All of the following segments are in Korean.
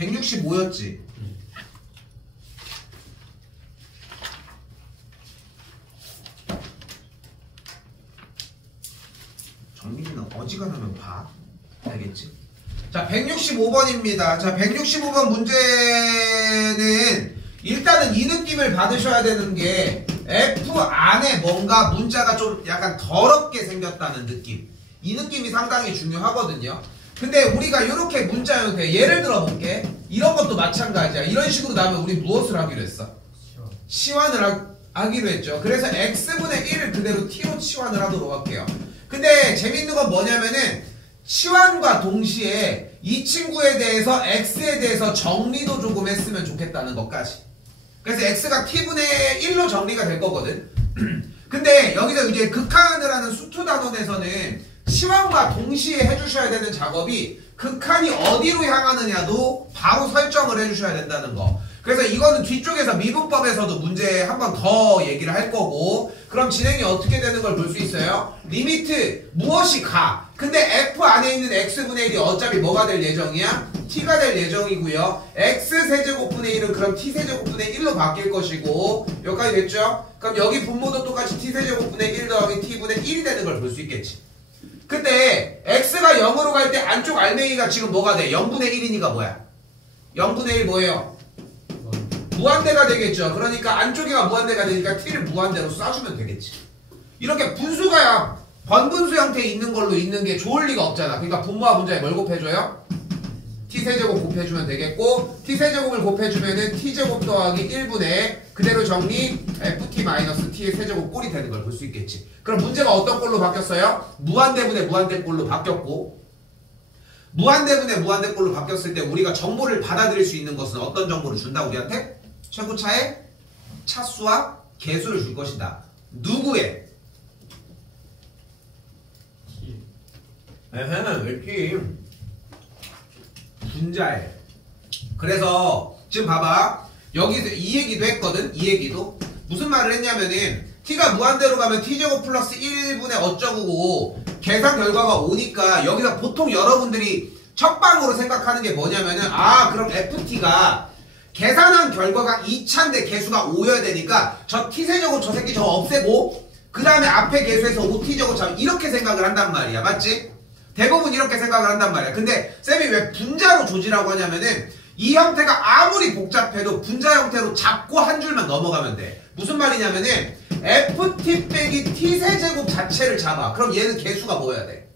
165였지. 정민이는 어지간하면 봐. 알겠지? 자, 165번입니다. 자, 165번 문제는 일단은 이 느낌을 받으셔야 되는 게 F 안에 뭔가 문자가 좀 약간 더럽게 생겼다는 느낌. 이 느낌이 상당히 중요하거든요. 근데 우리가 이렇게 문자 형태, 예를 들어 볼게. 이런 것도 마찬가지야. 이런 식으로 나오면 우리 무엇을 하기로 했어? 치환을 하기로 했죠. 그래서 x분의 1을 그대로 t로 치환을 하도록 할게요. 근데 재밌는 건 뭐냐면은 치환과 동시에 이 친구에 대해서 x에 대해서 정리도 조금 했으면 좋겠다는 것까지. 그래서 x가 t분의 1로 정리가 될 거거든. 근데 여기서 이제 극한을 하는 수투 단원에서는 치환과 동시에 해주셔야 되는 작업이 극한이 어디로 향하느냐도 바로 설정을 해주셔야 된다는 거. 그래서 이거는 뒤쪽에서 미분법에서도 문제 한 번 더 얘기를 할 거고, 그럼 진행이 어떻게 되는 걸 볼 수 있어요? 리미트 무엇이 가? 근데 f 안에 있는 x분의 1이 어차피 뭐가 될 예정이야? t가 될 예정이고요. x세제곱분의 1은 그럼 t세제곱분의 1로 바뀔 것이고, 여기까지 됐죠? 그럼 여기 분모도 똑같이 t세제곱분의 1 더하기 t분의 1이 되는 걸 볼 수 있겠지. 근데 x가 0으로 갈 때 안쪽 알맹이가 지금 뭐가 돼? 0분의 1이니까 뭐야? 0분의 1 뭐예요? 무한대가 되겠죠. 그러니까 안쪽이가 무한대가 되니까 t를 무한대로 쏴주면 되겠지. 이렇게 분수가 번분수 형태에 있는 걸로 있는 게 좋을 리가 없잖아. 그러니까 분모와 분자에 뭘 곱해줘요? t세제곱 곱해주면 되겠고, t세제곱을 곱해주면은 t제곱 더하기 1분의 그대로 정리 ft-t의 세제곱 꼴이 되는 걸 볼 수 있겠지. 그럼 문제가 어떤 꼴로 바뀌었어요? 무한대분의 무한대 꼴로 바뀌었고, 무한대분의 무한대 꼴로 바뀌었을 때 우리가 정보를 받아들일 수 있는 것은 어떤 정보를 준다 우리한테? 최고차의 차수와 개수를 줄 것이다. 누구의? 왜 분자에. 그래서 지금 봐봐, 여기서 이 얘기도 했거든. 이 얘기도 무슨 말을 했냐면은 t가 무한대로 가면 t제곱 플러스 1분의 어쩌고 계산 결과가 오니까, 여기서 보통 여러분들이 첫방으로 생각하는 게 뭐냐면은, 아 그럼 ft가 계산한 결과가 2차인데 개수가 5여야 되니까 저 t세제곱 저 새끼 저거 없애고 그 다음에 앞에 개수에서 5t제곱 잡, 이렇게 생각을 한단 말이야. 맞지? 대부분 이렇게 생각을 한단 말이야. 근데 쌤이 왜 분자로 조지라고 하냐면은, 이 형태가 아무리 복잡해도 분자 형태로 잡고 한 줄만 넘어가면 돼. 무슨 말이냐면은 ft 빼기 t세제곱 자체를 잡아. 그럼 얘는 개수가 뭐여야 돼?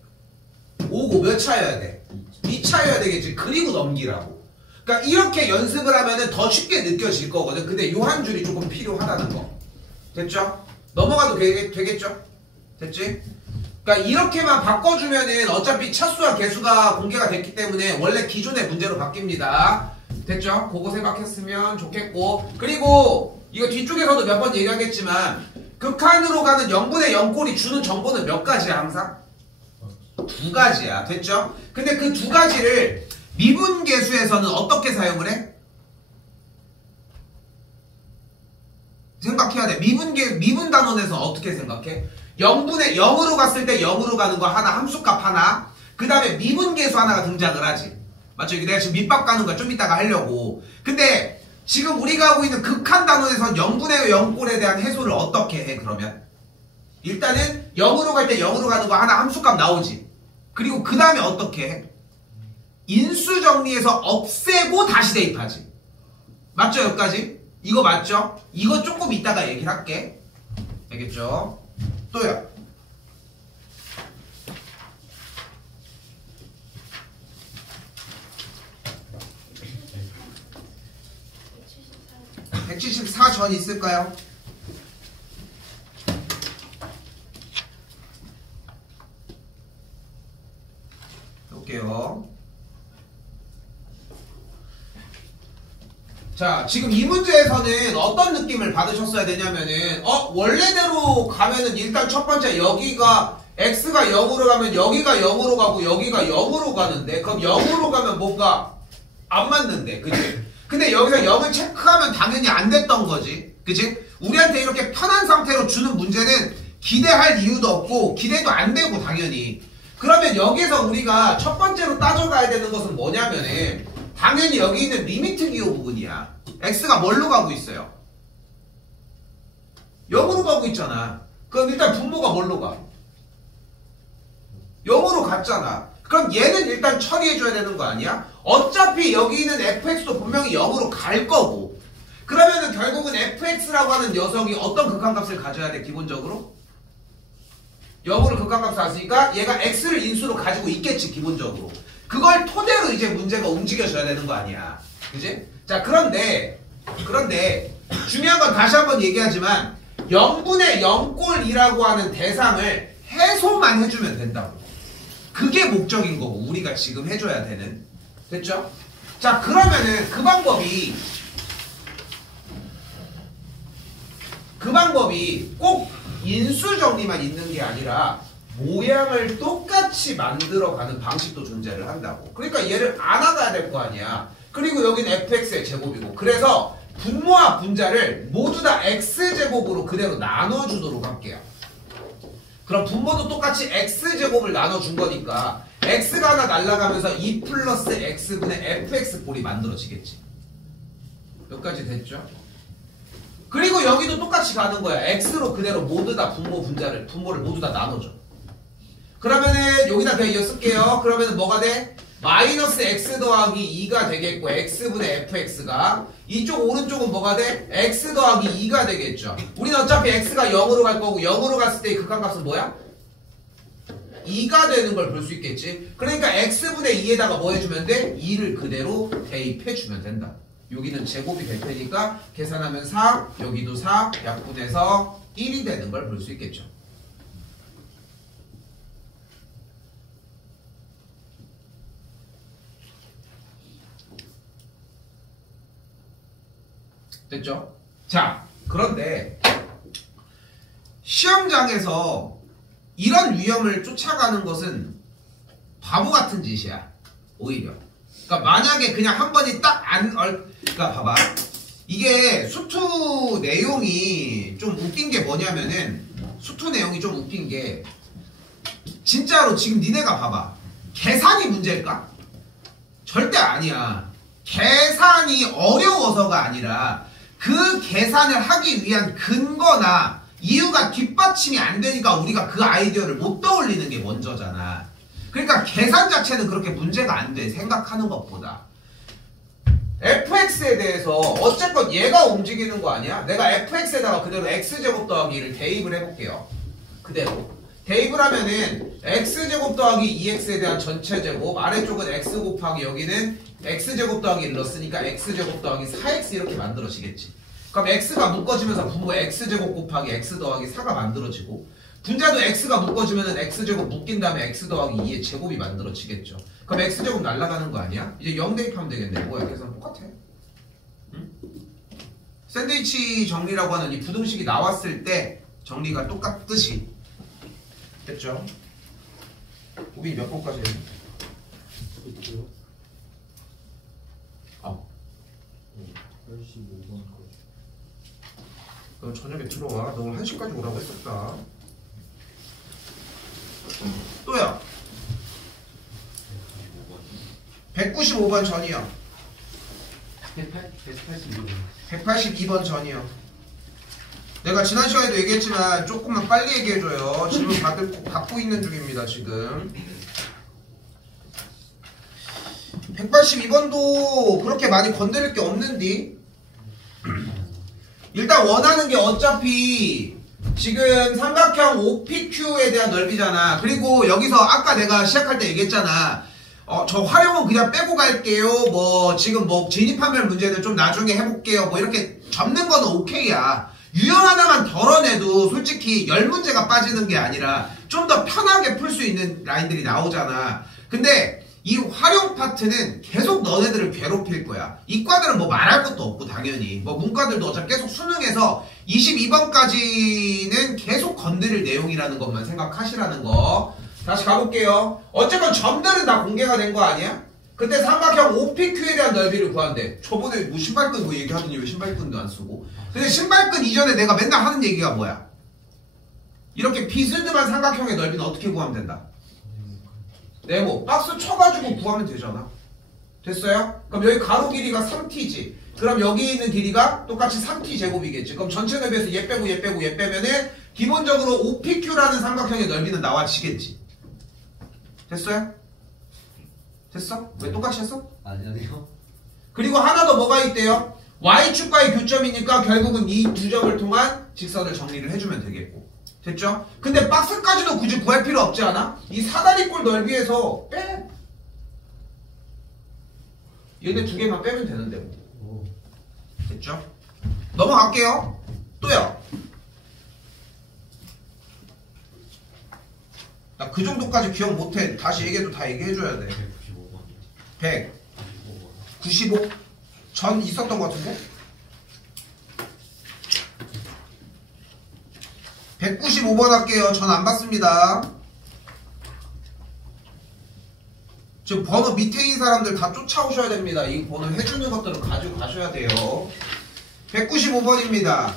5고 몇 차여야 돼? 2차여야 되겠지. 그리고 넘기라고. 그러니까 이렇게 연습을 하면은 더 쉽게 느껴질 거거든. 근데 요 한 줄이 조금 필요하다는 거. 됐죠? 넘어가도 되겠죠? 됐지? 그러니까 이렇게만 바꿔주면은 어차피 차수와 개수가 공개가 됐기 때문에 원래 기존의 문제로 바뀝니다. 됐죠? 그거 생각했으면 좋겠고, 그리고 이거 뒤쪽에서도 몇 번 얘기하겠지만 극한으로 가는 0분의 0꼴이 주는 정보는 몇 가지야 항상? 2가지야. 됐죠? 근데 그 2가지를 미분계수에서는 어떻게 사용을 해? 생각해야 돼. 미분 단원에서 어떻게 생각해? 0분의 0으로 갔을 때 0으로 가는 거 하나, 함수값 하나, 그 다음에 미분계수 하나가 등장을 하지. 맞죠? 내가 지금 밑밥 가는 거 좀 이따가 하려고. 근데 지금 우리가 하고 있는 극한 단원에선 0분의 0꼴에 대한 해소를 어떻게 해 그러면? 일단은 0으로 갈 때 0으로 가는 거 하나 함수값 나오지. 그리고 그 다음에 어떻게 해? 인수 정리해서 없애고 다시 대입하지. 맞죠? 여기까지? 이거 맞죠? 이거 조금 이따가 얘기를 할게. 알겠죠? 또요. (174전) 있을까요? 볼게요. 자, 지금 이 문제에서는 어떤 느낌을 받으셨어야 되냐면은, 원래대로 가면은 일단 첫 번째 여기가 x가 0으로 가면 여기가 0으로 가고 여기가 0으로 가는데, 그럼 0으로 가면 뭔가 안 맞는데, 그치? 근데 여기서 0을 체크하면 당연히 안 됐던 거지. 그치? 우리한테 이렇게 편한 상태로 주는 문제는 기대할 이유도 없고 기대도 안 되고 당연히. 그러면 여기서 우리가 첫 번째로 따져가야 되는 것은 뭐냐면은, 당연히 여기 있는 리미트 기호 부분이야. x가 뭘로 가고 있어요? 0으로 가고 있잖아. 그럼 일단 분모가 뭘로 가? 0으로 갔잖아. 그럼 얘는 일단 처리해줘야 되는 거 아니야? 어차피 여기 있는 fx도 분명히 0으로 갈 거고, 그러면은 결국은 fx라고 하는 녀석이 어떤 극한값을 가져야 돼? 기본적으로 0으로 극한값을 가지니까 얘가 x를 인수로 가지고 있겠지. 기본적으로 그걸 토대로 이제 문제가 움직여져야 되는 거 아니야. 그지? 자, 그런데 중요한 건 다시 한번 얘기하지만 0분의 0꼴이라고 하는 대상을 해소만 해주면 된다고. 그게 목적인 거고, 우리가 지금 해줘야 되는. 됐죠? 자, 그러면은 그 방법이 꼭 인수 정리만 있는 게 아니라 모양을 똑같이 만들어가는 방식도 존재를 한다고. 그러니까 얘를 안 나가야 될 거 아니야. 그리고 여기는 fx의 제곱이고, 그래서 분모와 분자를 모두 다 x제곱으로 그대로 나눠주도록 할게요. 그럼 분모도 똑같이 x제곱을 나눠준 거니까 x가 하나 날아가면서 2 플러스 x분의 fx 꼴이 만들어지겠지. 여기까지 됐죠? 그리고 여기도 똑같이 가는 거야. x로 그대로 모두 다 분모를 모두 다 나눠줘. 그러면은 여기다 그냥 이어 쓸게요. 그러면은 뭐가 돼? 마이너스 x 더하기 2가 되겠고, x분의 fx가, 이쪽 오른쪽은 뭐가 돼? x 더하기 2가 되겠죠. 우리는 어차피 x가 0으로 갈 거고, 0으로 갔을 때 이 극한값은 뭐야? 2가 되는 걸 볼 수 있겠지. 그러니까 x분의 2에다가 뭐 해주면 돼? 2를 그대로 대입해주면 된다. 여기는 제곱이 될 테니까 계산하면 4, 여기도 4, 약분해서 1이 되는 걸 볼 수 있겠죠. 됐죠? 자, 그런데 시험장에서 이런 위험을 쫓아가는 것은 바보 같은 짓이야. 오히려. 그러니까 만약에 그냥 한 번이 그러니까 봐봐. 이게 수투 내용이 좀 웃긴 게 뭐냐면은, 수투 내용이 좀 웃긴 게, 진짜로 지금 니네가 봐봐. 계산이 문제일까? 절대 아니야. 계산이 어려워서가 아니라 그 계산을 하기 위한 근거나 이유가 뒷받침이 안 되니까 우리가 그 아이디어를 못 떠올리는 게 먼저잖아. 그러니까 계산 자체는 그렇게 문제가 안 돼, 생각하는 것보다. fx에 대해서 어쨌건 얘가 움직이는 거 아니야? 내가 fx에다가 그대로 x제곱 더하기를 대입을 해볼게요. 그대로 대입을 하면은 x제곱 더하기 2x에 대한 전체 제곱, 아래쪽은 x 곱하기 여기는 x제곱 더하기 1 넣었으니까 x제곱 더하기 4x 이렇게 만들어지겠지. 그럼 x가 묶어지면서 분모 x제곱 곱하기 x 더하기 4가 만들어지고, 분자도 x가 묶어지면은 x제곱 묶인 다음에 x 더하기 2의 제곱이 만들어지겠죠. 그럼 x제곱 날아가는 거 아니야? 이제 0 대입하면 되겠네. 뭐야, 계산 똑같아. 응? 샌드위치 정리라고 하는 이 부등식이 나왔을 때 정리가 똑같듯이. 됐죠? 우빈이 몇 번까지 했니? 그렇죠. 아, 85번까지. 너 저녁에 들어와. 너 오늘 1시까지 오라고 했었다. 또야. 195번 전이요. 182번 전이요. 내가 지난 시간에도 얘기했지만 조금만 빨리 얘기해줘요. 질문 받고 있는 중입니다 지금. 182번도 그렇게 많이 건드릴 게 없는디. 일단 원하는 게 어차피 지금 삼각형 OPQ에 대한 넓이잖아. 그리고 여기서 아까 내가 시작할 때 얘기했잖아. 저 활용은 그냥 빼고 갈게요. 뭐 지금 뭐 진입하면 문제는 좀 나중에 해볼게요. 뭐 이렇게 접는 거는 오케이야. 유형 하나만 덜어내도 솔직히 10문제가 빠지는 게 아니라 좀 더 편하게 풀 수 있는 라인들이 나오잖아. 근데 이 활용 파트는 계속 너네들을 괴롭힐 거야. 이과들은 뭐 말할 것도 없고 당연히 뭐 문과들도 어차피 계속 수능에서 22번까지는 계속 건드릴 내용이라는 것만 생각하시라는 거. 다시 가볼게요. 어쨌건 점들은 다 공개가 된 거 아니야? 근데 삼각형 OPQ에 대한 넓이를 구한대. 저번에 뭐 신발끈 뭐 얘기하더니 왜 신발끈도 안 쓰고. 근데 신발끈 이전에 내가 맨날 하는 얘기가 뭐야? 이렇게 비스듬한 삼각형의 넓이는 어떻게 구하면 된다? 네모 박스 쳐가지고 구하면 되잖아. 됐어요? 그럼 여기 가로 길이가 3t지. 그럼 여기 있는 길이가 똑같이 3t 제곱이겠지. 그럼 전체 넓이에서 얘 빼고 얘 빼고 얘 빼면은 기본적으로 OPQ라는 삼각형의 넓이는 나와지겠지. 됐어요? 됐어? 왜 똑같이 했어? 아니요. 그리고 하나 더 뭐가 있대요? Y축과의 교점이니까 결국은 이 두 점을 통한 직선을 정리를 해주면 되겠고. 됐죠? 근데 박스까지도 굳이 구할 필요 없지 않아? 이 사다리꼴 넓이에서 빼. 얘네 두 개만 빼면 되는데 뭐. 됐죠? 넘어갈게요. 또요. 나 그 정도까지 기억 못해. 다시 얘기해도 다 얘기해줘야 돼. 195번. 195? 전 있었던 것 같은데? 195번 할게요. 전 안 봤습니다. 지금 번호 밑에 있는 사람들 다 쫓아오셔야 됩니다. 이 번호 해주는 것들은 가지고 가셔야 돼요. 195번입니다.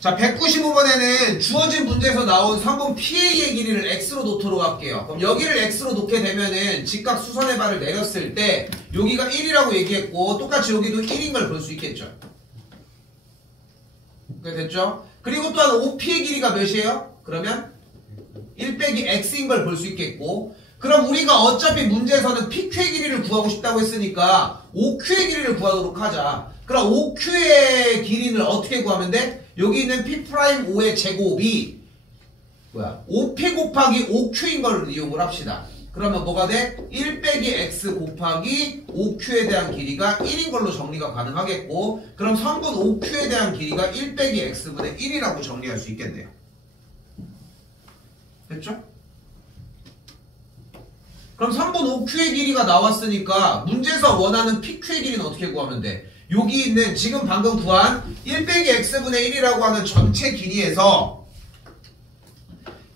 자, 195번에는 주어진 문제에서 나온 3번 PA의 길이를 X로 놓도록 할게요. 그럼 여기를 X로 놓게 되면은 직각 수선의 발을 내렸을 때 여기가 1이라고 얘기했고 똑같이 여기도 1인 걸 볼 수 있겠죠. 그게 됐죠? 그리고 또한 OP의 길이가 몇이에요? 그러면 1 빼기 X인 걸 볼 수 있겠고 그럼 우리가 어차피 문제에서는 PQ의 길이를 구하고 싶다고 했으니까 OQ의 길이를 구하도록 하자. 그럼 OQ의 길이를 어떻게 구하면 돼? 여기 있는 P'O의 제곱이 뭐야? OP 곱하기 OQ인 걸 이용을 합시다. 그러면 뭐가 돼? 1 빼기 X 곱하기 OQ에 대한 길이가 1인 걸로 정리가 가능하겠고 그럼 선분 OQ에 대한 길이가 1 빼기 X분의 1이라고 정리할 수 있겠네요. 됐죠? 그럼 3번 OQ의 길이가 나왔으니까 문제에서 원하는 PQ의 길이는 어떻게 구하면 돼? 여기 있는 지금 방금 구한 1 빼기 X분의 1이라고 하는 전체 길이에서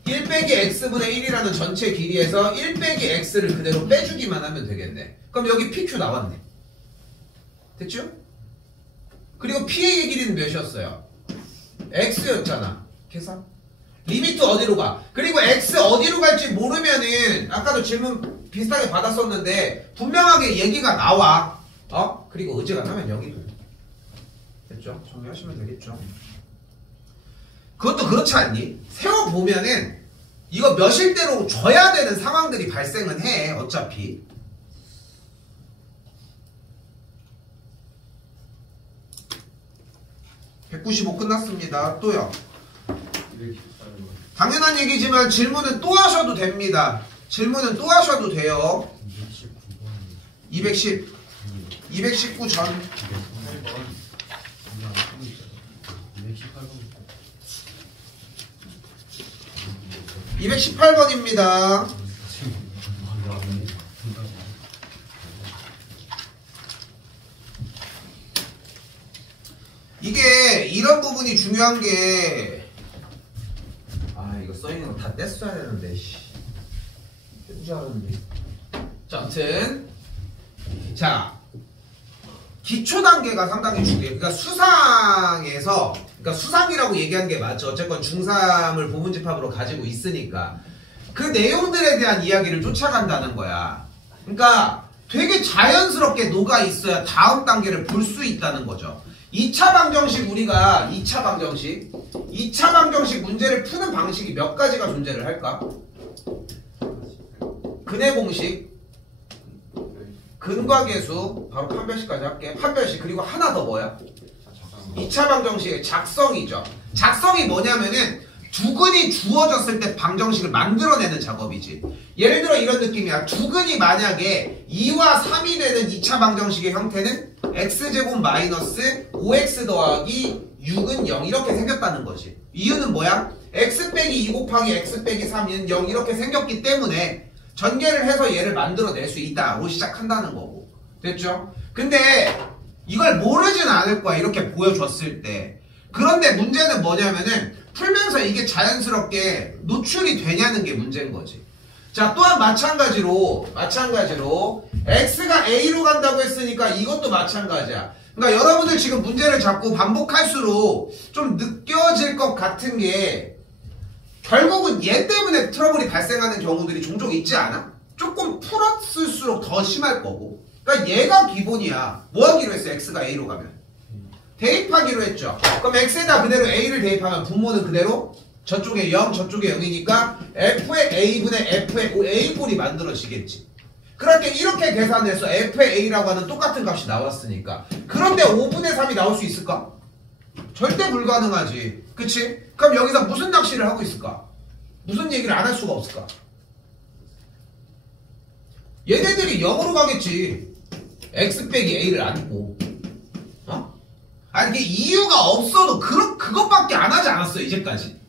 1 빼기 X분의 1이라는 전체 길이에서 1 빼기 X를 그대로 빼주기만 하면 되겠네. 그럼 여기 PQ 나왔네. 됐죠? 그리고 PA의 길이는 몇이었어요? X였잖아. 계산? 리미트 어디로 가? 그리고 X 어디로 갈지 모르면은 아까도 질문 비슷하게 받았었는데 분명하게 얘기가 나와. 그리고 의지가 나면 여기도. 됐죠? 정리하시면 되겠죠. 그것도 그렇지 않니? 세워보면은 이거 몇일대로 줘야 되는 상황들이 발생은 해. 어차피. (195) 끝났습니다. 또요. 당연한 얘기지만 질문은 또 하셔도 됩니다. 질문은 또 하셔도 돼요. 219 전. 218번입니다. 이게 이런 부분이 중요한 게 이거 써있는 거 다 뗐어야 되는데 떼지 않았는데. 자, 아무튼 기초 단계가 상당히 중요해요. 그러니까 수상에서 수상이라고 얘기하는 게 맞죠. 어쨌건 중3을 부분집합으로 가지고 있으니까 그 내용들에 대한 이야기를 쫓아간다는 거야. 그러니까 되게 자연스럽게 녹아 있어야 다음 단계를 볼 수 있다는 거죠. 2차 방정식 우리가 2차 방정식 문제를 푸는 방식이 몇 가지가 존재를 할까? 근의 공식, 근과 계수, 바로 판별식까지 할게. 판별식, 그리고 하나 더 뭐야? 2차 방정식의 작성이죠. 작성이 뭐냐면은 두근이 주어졌을 때 방정식을 만들어내는 작업이지. 예를 들어 이런 느낌이야. 두근이 만약에 2와 3이 되는 2차 방정식의 형태는 x제곱 마이너스 5x 더하기 6은 0 이렇게 생겼다는 거지. 이유는 뭐야? x 빼기 2 곱하기 x 빼기 3은 0 이렇게 생겼기 때문에 전개를 해서 얘를 만들어낼 수 있다로 시작한다는 거고. 됐죠? 근데 이걸 모르진 않을 거야. 이렇게 보여줬을 때. 그런데 문제는 뭐냐면은 풀면서 이게 자연스럽게 노출이 되냐는 게 문제인 거지. 자, 또한 마찬가지로 x가 a로 간다고 했으니까 이것도 마찬가지야. 그러니까 여러분들 지금 문제를 자꾸 반복할수록 좀 느껴질 것 같은 게 결국은 얘 때문에 트러블이 발생하는 경우들이 종종 있지 않아? 조금 풀었을수록 더 심할 거고. 그러니까 얘가 기본이야. 뭐 하기로 했어? x가 a로 가면 대입하기로 했죠. 그럼 x에다 그대로 a를 대입하면 분모는 그대로 저쪽에 0 저쪽에 0이니까 f의 a분의 f의 a꼴이 만들어지겠지. 그렇게 이렇게 계산해서 f의 a라고 하는 똑같은 값이 나왔으니까. 그런데 5분의 3이 나올 수 있을까? 절대 불가능하지. 그치? 그럼 여기서 무슨 낚시를 하고 있을까? 무슨 얘기를 안 할 수가 없을까? 얘네들이 0으로 가겠지. x 빼기 a를 안고. 어? 아니 이게 이유가 없어도 그것밖에 안 하지 않았어요 이제까지.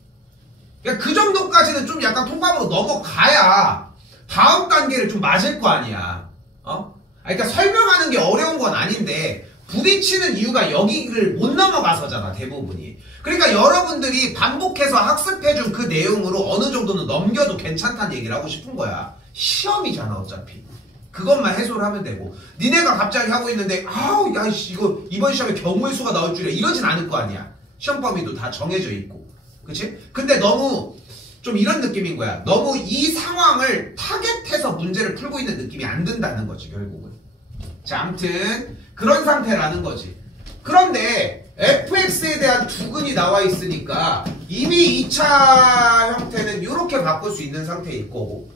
그러니까 그 정도까지는 좀 약간 통감으로 넘어가야 다음 단계를 좀 맞을 거 아니야. 어? 그러니까 설명하는 게 어려운 건 아닌데 부딪히는 이유가 여기를 못 넘어가서잖아 대부분이. 그러니까 여러분들이 반복해서 학습해준 그 내용으로 어느 정도는 넘겨도 괜찮다는 얘기를 하고 싶은 거야. 시험이잖아 어차피. 그것만 해소를 하면 되고. 니네가 갑자기 하고 있는데 아우 야 이거 이번 시험에 경우의 수가 나올 줄이야 이러진 않을 거 아니야. 시험 범위도 다 정해져 있고. 그치? 근데 너무 좀 이런 느낌인 거야. 너무 이 상황을 타겟해서 문제를 풀고 있는 느낌이 안 든다는 거지 결국은. 자 아무튼 그런 상태라는 거지. 그런데 fx에 대한 두근이 나와 있으니까 이미 2차 형태는 이렇게 바꿀 수 있는 상태일 거고.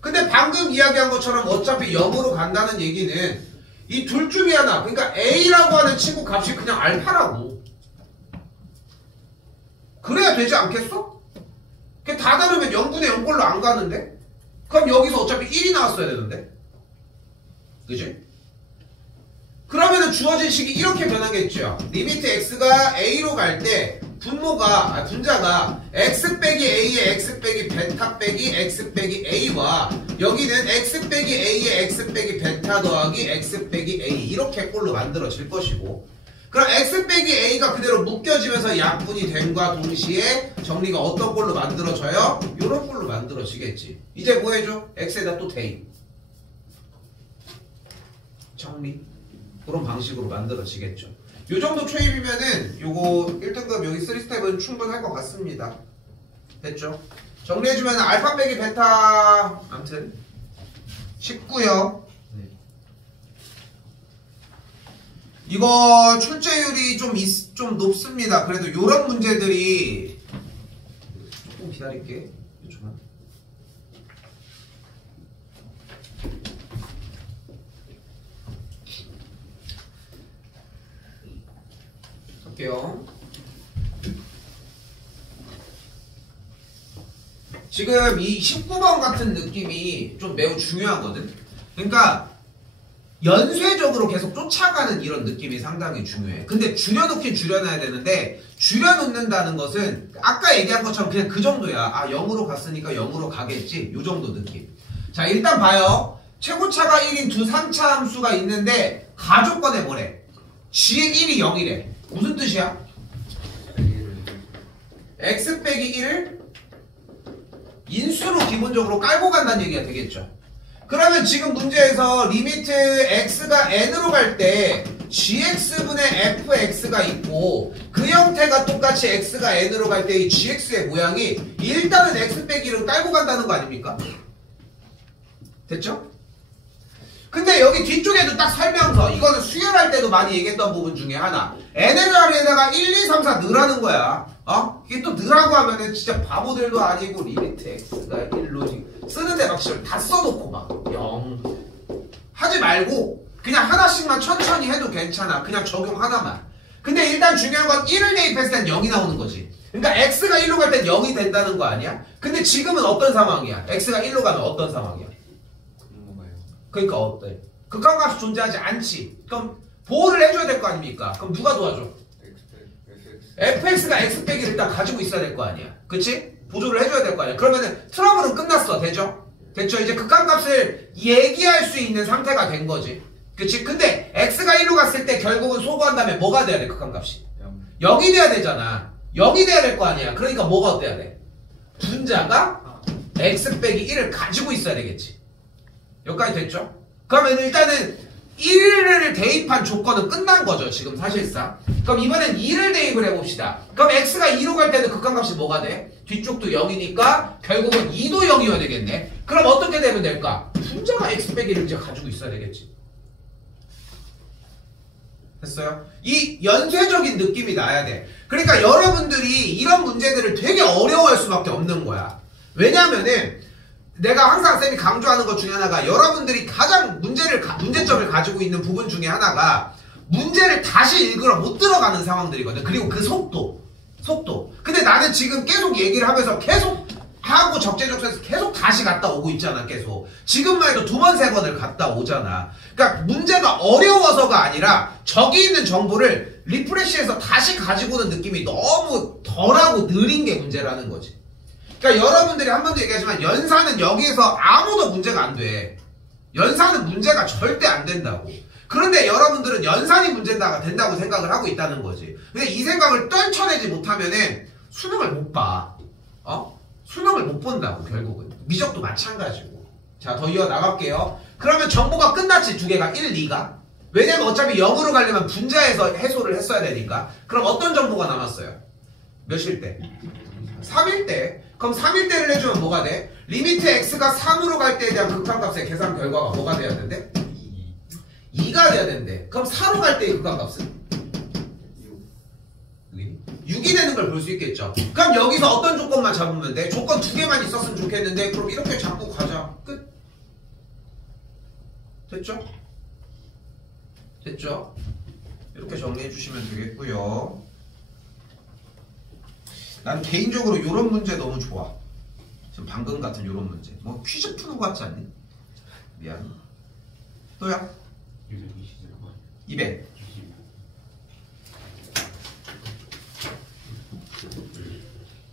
근데 방금 이야기한 것처럼 어차피 0으로 간다는 얘기는 이 둘 중에 하나, 그러니까 a라고 하는 친구 값이 그냥 알파라고. 그래야 되지 않겠어? 그게 다 다르면 0분의 0꼴로 안 가는데? 그럼 여기서 어차피 1이 나왔어야 되는데? 그지? 그러면은 주어진 식이 이렇게 변하겠죠. 리미트 x가 a로 갈 때 분자가 x 빼기 a의 x 빼기 베타 빼기 x 빼기 a와 여기는 x 빼기 a의 x 빼기 베타 더하기 x 빼기 a 이렇게 꼴로 만들어질 것이고, 그럼 x 빼기 a가 그대로 묶여지면서 약분이 됨과 동시에 정리가 어떤 꼴로 만들어져요? 요런 꼴로 만들어지겠지. 이제 뭐 해줘? x에다 또 대입 정리 그런 방식으로 만들어지겠죠. 요 정도 초입이면은 요거 1등급 여기 3스텝은 충분할 것 같습니다. 됐죠? 정리해주면 알파 빼기 베타 아무튼 19요. 네. 이거 출제율이 좀 높습니다. 그래도 요런 문제들이 조금 기다릴게. 요즘은. 갈게요. 지금 이 19번 같은 느낌이 좀 매우 중요하거든. 그러니까 연쇄적으로 계속 쫓아가는 이런 느낌이 상당히 중요해. 근데 줄여놓긴 줄여놔야 되는데 줄여놓는다는 것은 아까 얘기한 것처럼 그냥 그 정도야. 아 0으로 갔으니까 0으로 가겠지. 요 정도 느낌. 자 일단 봐요. 최고차가 1인 두 3차 함수가 있는데 가조건에 뭐래? g의 1이 0이래. 무슨 뜻이야? x 빼기 1을 인수로 기본적으로 깔고 간다는 얘기가 되겠죠. 그러면 지금 문제에서 리미트 x가 n으로 갈 때 gx분의 fx가 있고 그 형태가 똑같이 x가 n으로 갈 때 이 gx의 모양이 일단은 x 빼기 1을 깔고 간다는 거 아닙니까? 됐죠? 근데 여기 뒤쪽에도 딱 설명서, 이거는 수열할 때도 많이 얘기했던 부분 중에 하나. n의 자리에다가 1, 2, 3, 4 넣으라는 거야. 이게 또 넣으라고 하면은 진짜 바보들도 아니고 리미트 x가 1로 쓰는데 막 다 써놓고 막 0 하지 말고 그냥 하나씩만 천천히 해도 괜찮아. 그냥 적용 하나만. 근데 일단 중요한 건 1을 대입했을 땐 0이 나오는 거지. 그러니까 x가 1로 갈 땐 0이 된다는 거 아니야? 근데 지금은 어떤 상황이야? x가 1로 가면 어떤 상황이야? 그러니까 어때? 극한값이 존재하지 않지. 그럼 보호를 해줘야 될 거 아닙니까? 그럼 누가 도와줘? fx가 x 빼기를 일단 가지고 있어야 될 거 아니야. 그치? 보조를 해줘야 될 거 아니야. 그러면은 트러블은 끝났어. 되죠? 됐죠? 이제 극한값을 얘기할 수 있는 상태가 된 거지. 그치? 근데 x가 1로 갔을 때 결국은 소거한다면 뭐가 돼야 돼? 극한값이 0이 돼야 되잖아. 0이 돼야 될 거 아니야. 그러니까 뭐가 어때야 돼? 분자가 x 빼기 1을 가지고 있어야 되겠지. 여기까지 됐죠? 그러면 일단은 1을 대입한 조건은 끝난 거죠 지금 사실상. 그럼 이번엔 2를 대입을 해봅시다. 그럼 x가 2로 갈 때는 극한값이 뭐가 돼? 뒤쪽도 0이니까 결국은 2도 0이어야 되겠네. 그럼 어떻게 되면 될까? 분자가 x 빼기 1을 이제 가지고 있어야 되겠지. 됐어요? 이 연쇄적인 느낌이 나야 돼. 그러니까 여러분들이 이런 문제들을 되게 어려워할 수밖에 없는 거야. 왜냐면은 내가 항상 쌤이 강조하는 것 중에 하나가 여러분들이 가장 문제점을 가지고 있는 부분 중에 하나가 문제를 다시 읽으러 못 들어가는 상황들이거든. 그리고 그 속도. 근데 나는 지금 계속 얘기를 하면서 계속 하고 적재적소에서 계속 다시 갔다 오고 있잖아. 계속 지금만 해도 2번 3번을 갔다 오잖아. 그러니까 문제가 어려워서가 아니라 저기 있는 정보를 리프레시해서 다시 가지고 오는 느낌이 너무 덜하고 느린 게 문제라는 거지. 그러니까 여러분들이 한 번도 얘기하지만 연산은 여기에서 아무도 문제가 안 돼. 연산은 문제가 절대 안 된다고. 그런데 여러분들은 연산이 문제가 된다고 생각을 하고 있다는 거지. 근데 이 생각을 떨쳐내지 못하면은 수능을 못 봐. 수능을 못 본다고 결국은. 미적도 마찬가지고. 자, 더 이어나갈게요. 그러면 정보가 끝났지. 두 개가 1, 2가. 왜냐면 어차피 0으로 가려면 분자에서 해소를 했어야 되니까. 그럼 어떤 정보가 남았어요? 몇일 때? 3일 때. 그럼 3일 때를 해주면 뭐가 돼? 리미트 x가 3으로 갈 때에 대한 극한값의 계산 결과가 뭐가 돼야 된대? 2가 돼야 된대. 그럼 4로 갈 때의 극한값은? 6이 되는 걸 볼 수 있겠죠. 그럼 여기서 어떤 조건만 잡으면 돼? 조건 2개만 있었으면 좋겠는데 그럼 이렇게 잡고 가자. 끝. 됐죠? 됐죠? 이렇게 정리해 주시면 되겠고요. 난 개인적으로 이런 문제 너무 좋아. 지금 방금 같은 이런 문제. 뭐 퀴즈 푸는 거 같지 않니? 미안. 또야? 200.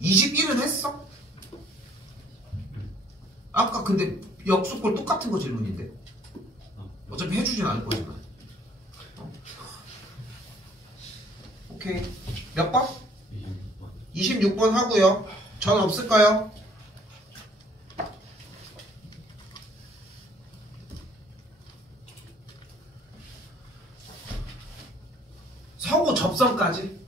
21은 했어? 아까 근데 역수꼴 똑같은 거 질문인데 어차피 해주진 않을 거지만. 오케이. 몇 번? 26번 하고요. 전 없을까요? 서고 접선까지?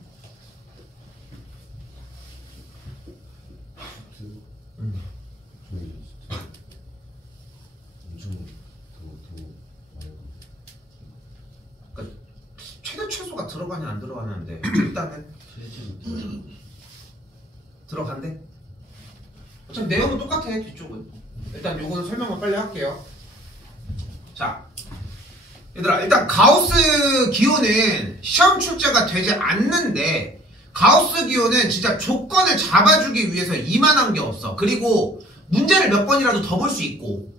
그러니까 최소가 들어가냐 안 들어가냐인데 일단은 들어간대? 어차피 내용은 똑같아. 뒤쪽은 일단 요거는 설명만 빨리 할게요. 자, 얘들아, 일단 가우스 기호는 시험 출제가 되지 않는데 가우스 기호는 진짜 조건을 잡아주기 위해서 이만한 게 없어. 그리고 문제를 몇 번이라도 더 볼 수 있고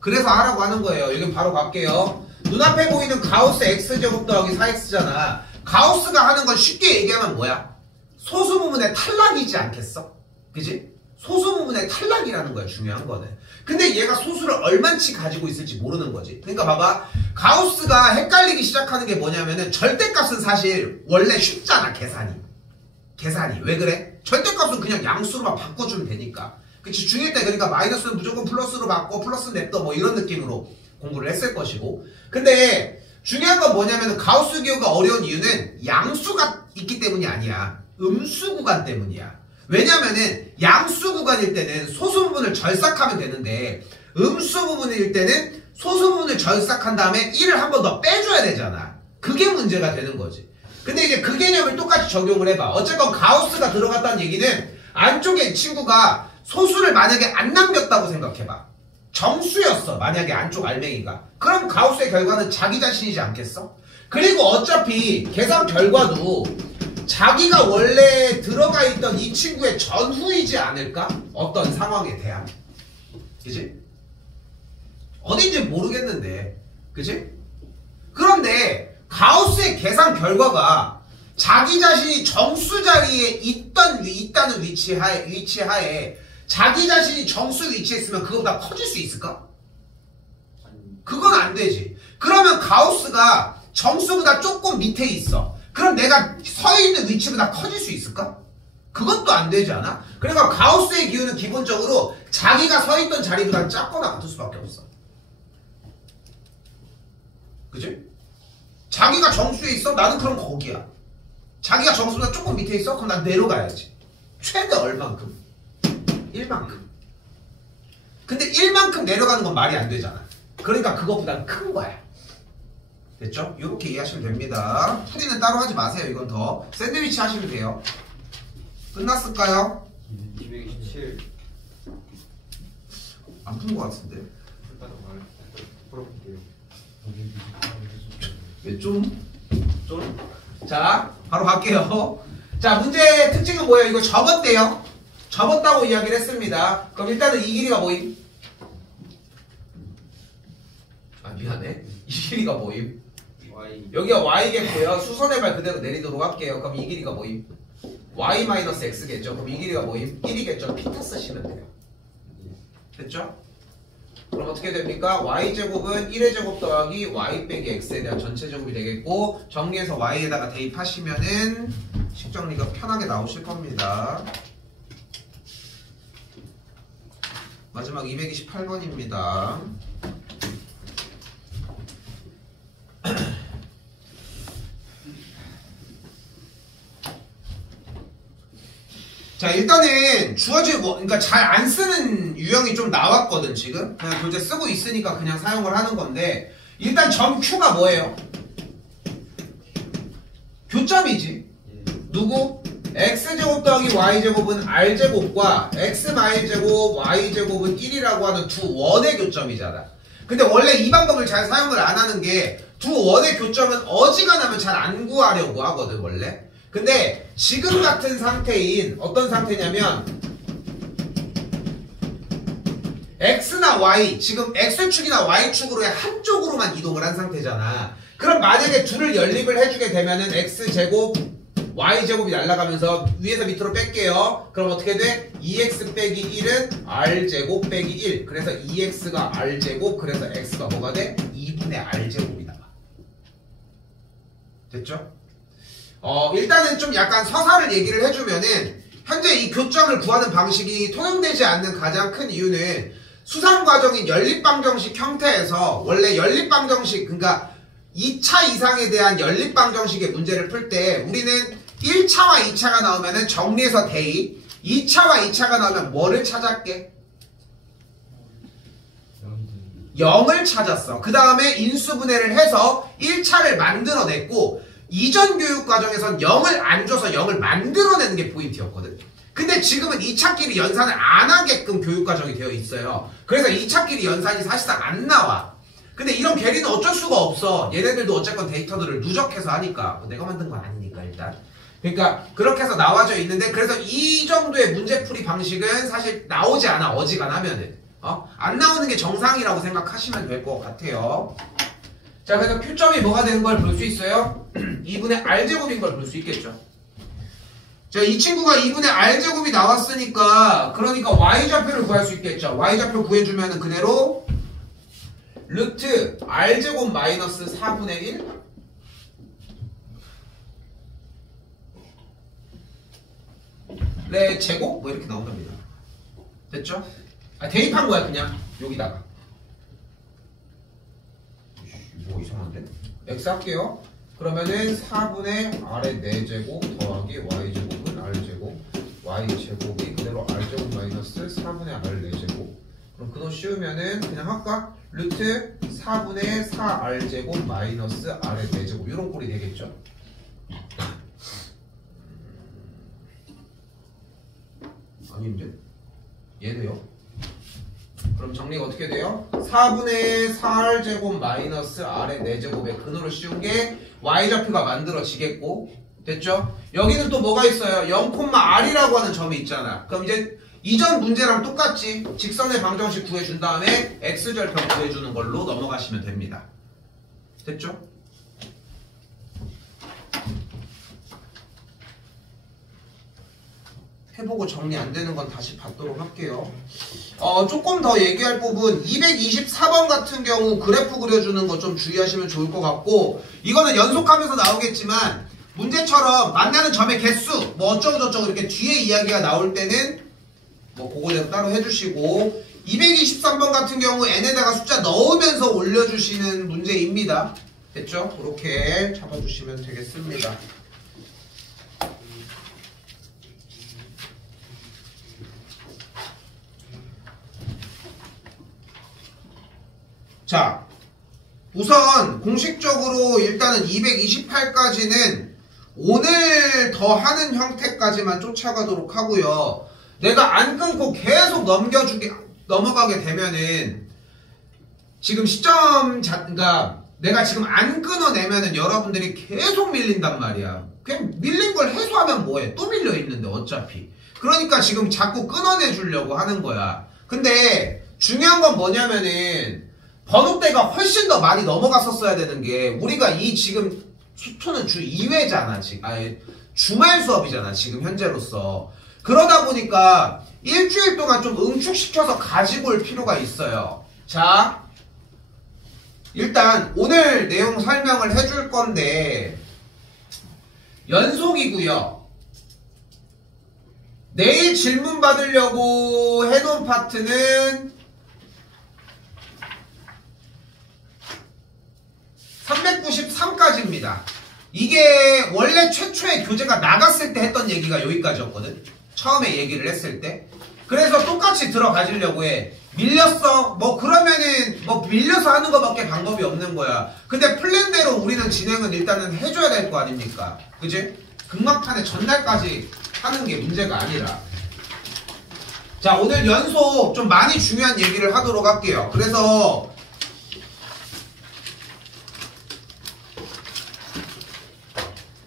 그래서 하라고 하는 거예요. 여기 바로 갈게요. 눈앞에 보이는 가우스 x제곱 더하기 4x잖아. 가우스가 하는 건 쉽게 얘기하면 뭐야? 소수 부분의 탈락이지 않겠어? 그지? 소수 부분의 탈락이라는 거야. 중요한 거는. 근데 얘가 소수를 얼만치 가지고 있을지 모르는 거지. 그러니까 봐봐. 가우스가 헷갈리기 시작하는 게 뭐냐면은 절대값은 사실 원래 쉽잖아. 계산이. 왜 그래? 절대값은 그냥 양수로만 바꿔주면 되니까. 그치? 중1 때 그러니까 마이너스는 무조건 플러스로 바꿔 플러스 냅둬 뭐 이런 느낌으로 공부를 했을 것이고. 근데 중요한 건 뭐냐면 가우스 기호가 어려운 이유는 양수가 있기 때문이 아니야. 음수 구간 때문이야. 왜냐면은 양수 구간일 때는 소수 부분을 절삭하면 되는데 음수 부분일 때는 소수 부분을 절삭한 다음에 1을 한 번 더 빼줘야 되잖아. 그게 문제가 되는 거지. 근데 이제 그 개념을 똑같이 적용을 해봐. 어쨌건 가우스가 들어갔다는 얘기는 안쪽에 이 친구가 소수를 만약에 안 남겼다고 생각해봐. 정수였어. 만약에 안쪽 알맹이가. 그럼 가우스의 결과는 자기 자신이지 않겠어? 그리고 어차피 계산 결과도 자기가 원래 들어가 있던 이 친구의 전후이지 않을까? 어떤 상황에 대한. 그치? 어딘지 모르겠는데. 그치? 그런데 가우스의 계산 결과가 자기 자신이 정수 자리에 있다는 위치하에 자기 자신이 정수 위치에 있으면 그거보다 커질 수 있을까? 그건 안 되지. 그러면 가우스가 정수보다 조금 밑에 있어. 그럼 내가 서 있는 위치보다 커질 수 있을까? 그것도 안 되지 않아? 그러니까 가우스의 기호는 기본적으로 자기가 서 있던 자리보다 작거나 같을 수밖에 없어. 그치? 자기가 정수에 있어? 나는 그럼 거기야. 자기가 정수보다 조금 밑에 있어? 그럼 난 내려가야지. 최대 얼만큼? 1만큼. 근데 1만큼 내려가는 건 말이 안 되잖아. 그러니까 그것보다 큰 거야. 됐죠? 이렇게 이해하시면 됩니다. 풀이는 따로 하지 마세요. 이건 더 샌드위치 하시면 돼요. 끝났을까요? 227. 안 푼 것 같은데. 풀어볼게요. 왜 좀? 자, 바로 갈게요. 자, 문제의 특징은 뭐예요? 이거 접었대요. 접었다고 이야기를 했습니다. 그럼 일단은 이 길이가 뭐임? 아, 미안해. 이 길이가 뭐임? Y. 여기가 y겠고요. 수선의 발 그대로 내리도록 할게요. 그럼 이 길이가 뭐임? y-x겠죠. 그럼 이 길이가 뭐임? 1이겠죠. 피타 쓰시면 돼요. 됐죠? 그럼 어떻게 됩니까? y제곱은 1의 제곱 더하기 y 빼기 x에 대한 전체 제곱이 되겠고 정리해서 y에다가 대입하시면은 식정리가 편하게 나오실 겁니다. 마지막 228번입니다. 자, 일단은 주어진 그러니까 잘 안 쓰는 유형이 좀 나왔거든. 지금 그냥 교재 쓰고 있으니까 그냥 사용을 하는 건데 일단 점 Q가 뭐예요? 교점이지. 누구? x제곱 더하기 y제곱은 r제곱과 x마일제곱 y제곱은 1이라고 하는 두 원의 교점이잖아. 근데 원래 이 방법을 잘 사용을 안 하는 게 두 원의 교점은 어지간하면 잘 안 구하려고 하거든 원래. 근데 지금 같은 상태인 어떤 상태냐면 x나 y 지금 x축이나 y축으로의 한쪽으로만 이동을 한 상태잖아. 그럼 만약에 둘을 연립을 해주게 되면은 x제곱 y제곱이 날아가면서 위에서 밑으로 뺄게요. 그럼 어떻게 돼? 2x 빼기 1은 r제곱 빼기 1. 그래서 2x가 r제곱. 그래서 x가 뭐가 돼? 2분의 r제곱이 나와. 됐죠? 일단은 좀 약간 서사를 얘기를 해주면은 현재 이 교점을 구하는 방식이 통용되지 않는 가장 큰 이유는 수상 과정인 연립방정식 형태에서 원래 연립방정식 그러니까 2차 이상에 대한 연립방정식의 문제를 풀 때 우리는 1차와 2차가 나오면은 정리해서 대입 2차와 2차가 나오면 뭐를 찾았게? 0을 찾았어. 그 다음에 인수분해를 해서 1차를 만들어냈고 이전 교육 과정에선 0을 안 줘서 0을 만들어내는 게 포인트였거든. 근데 지금은 2차끼리 연산을 안 하게끔 교육 과정이 되어 있어요. 그래서 2차끼리 연산이 사실상 안 나와. 근데 이런 괴리는 어쩔 수가 없어. 얘네들도 어쨌건 데이터들을 누적해서 하니까. 내가 만든 건 아니니까 일단. 그러니까 그렇게 해서 나와져 있는데 그래서 이 정도의 문제풀이 방식은 사실 나오지 않아. 어지간하면은. 안 나오는 게 정상이라고 생각하시면 될 것 같아요. 자, 그래서 Q점이 뭐가 되는 걸 볼 수 있어요? 2분의 R제곱인 걸 볼 수 있겠죠. 자, 이 친구가 2분의 R제곱이 나왔으니까 그러니까 Y좌표를 구할 수 있겠죠. Y좌표 구해주면은 그대로 루트 R제곱 마이너스 4분의 1 네, 제곱? 뭐 이렇게 나온답니다. 됐죠? 대입한 거야 그냥 여기다가. 뭐 이상한데? x 할게요. 그러면은 4분의 r의 4제곱 더하기 y제곱은 r제곱 y제곱이 그대로 r제곱 마이너스 4분의 r 4제곱. 그럼 그거 씌우면은 그냥 할까? 루트 4분의 4r제곱 마이너스 r의 4제곱 이런 꼴이 되겠죠? 아닌데? 얘도요? 그럼 정리가 어떻게 돼요? 4분의 4r제곱 마이너스 r의 4제곱에 근호를 씌운 게 y좌표가 만들어지겠고 됐죠? 여기는 또 뭐가 있어요? 0,r이라고 하는 점이 있잖아. 그럼 이제 이전 문제랑 똑같지? 직선의 방정식 구해준 다음에 x절편 구해주는 걸로 넘어가시면 됩니다. 됐죠? 해보고 정리 안 되는 건 다시 받도록 할게요. 조금 더 얘기할 부분 224번 같은 경우 그래프 그려주는 거 좀 주의하시면 좋을 것 같고 이거는 연속하면서 나오겠지만 문제처럼 만나는 점의 개수 뭐 어쩌고저쩌고 이렇게 뒤에 이야기가 나올 때는 뭐 그거 따로 해주시고 223번 같은 경우 n에다가 숫자 넣으면서 올려주시는 문제입니다. 됐죠? 그렇게 잡아주시면 되겠습니다. 자, 우선 공식적으로 일단은 228까지는 오늘 더 하는 형태까지만 쫓아가도록 하고요. 내가 안 끊고 계속 넘어가게 되면은 지금 그러니까 내가 지금 안 끊어내면은 여러분들이 계속 밀린단 말이야. 그냥 밀린 걸 해소하면 뭐해? 또 밀려 있는데 어차피. 그러니까 지금 자꾸 끊어내 주려고 하는 거야. 근데 중요한 건 뭐냐면은 번호대가 훨씬 더 많이 넘어갔었어야 되는 게 우리가 이 지금 수초는 주 2회잖아. 주말 수업이잖아. 지금 현재로서. 그러다 보니까 일주일 동안 좀 응축시켜서 가지고 올 필요가 있어요. 자, 일단 오늘 내용 설명을 해줄 건데 연속이고요. 내일 질문 받으려고 해놓은 파트는 393까지입니다. 이게 원래 최초의 교재가 나갔을 때 했던 얘기가 여기까지였거든. 처음에 얘기를 했을 때. 그래서 똑같이 들어가지려고 해. 밀렸어? 뭐 그러면은 뭐 밀려서 하는 거밖에 방법이 없는 거야. 근데 플랜대로 우리는 진행은 일단은 해줘야 될 거 아닙니까? 그치? 극막판에 전날까지 하는 게 문제가 아니라. 자, 오늘 연속 좀 많이 중요한 얘기를 하도록 할게요. 그래서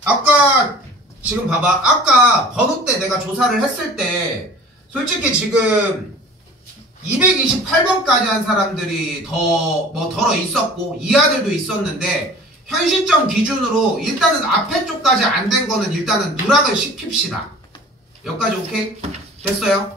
아까 지금 봐봐. 아까 번호 때 내가 조사를 했을 때 솔직히 지금 228번까지 한 사람들이 덜어 있었고 이하들도 있었는데 현 시점 기준으로 일단은 앞에 쪽까지 안 된 거는 일단은 누락을 시킵시다. 여기까지 오케이? 됐어요?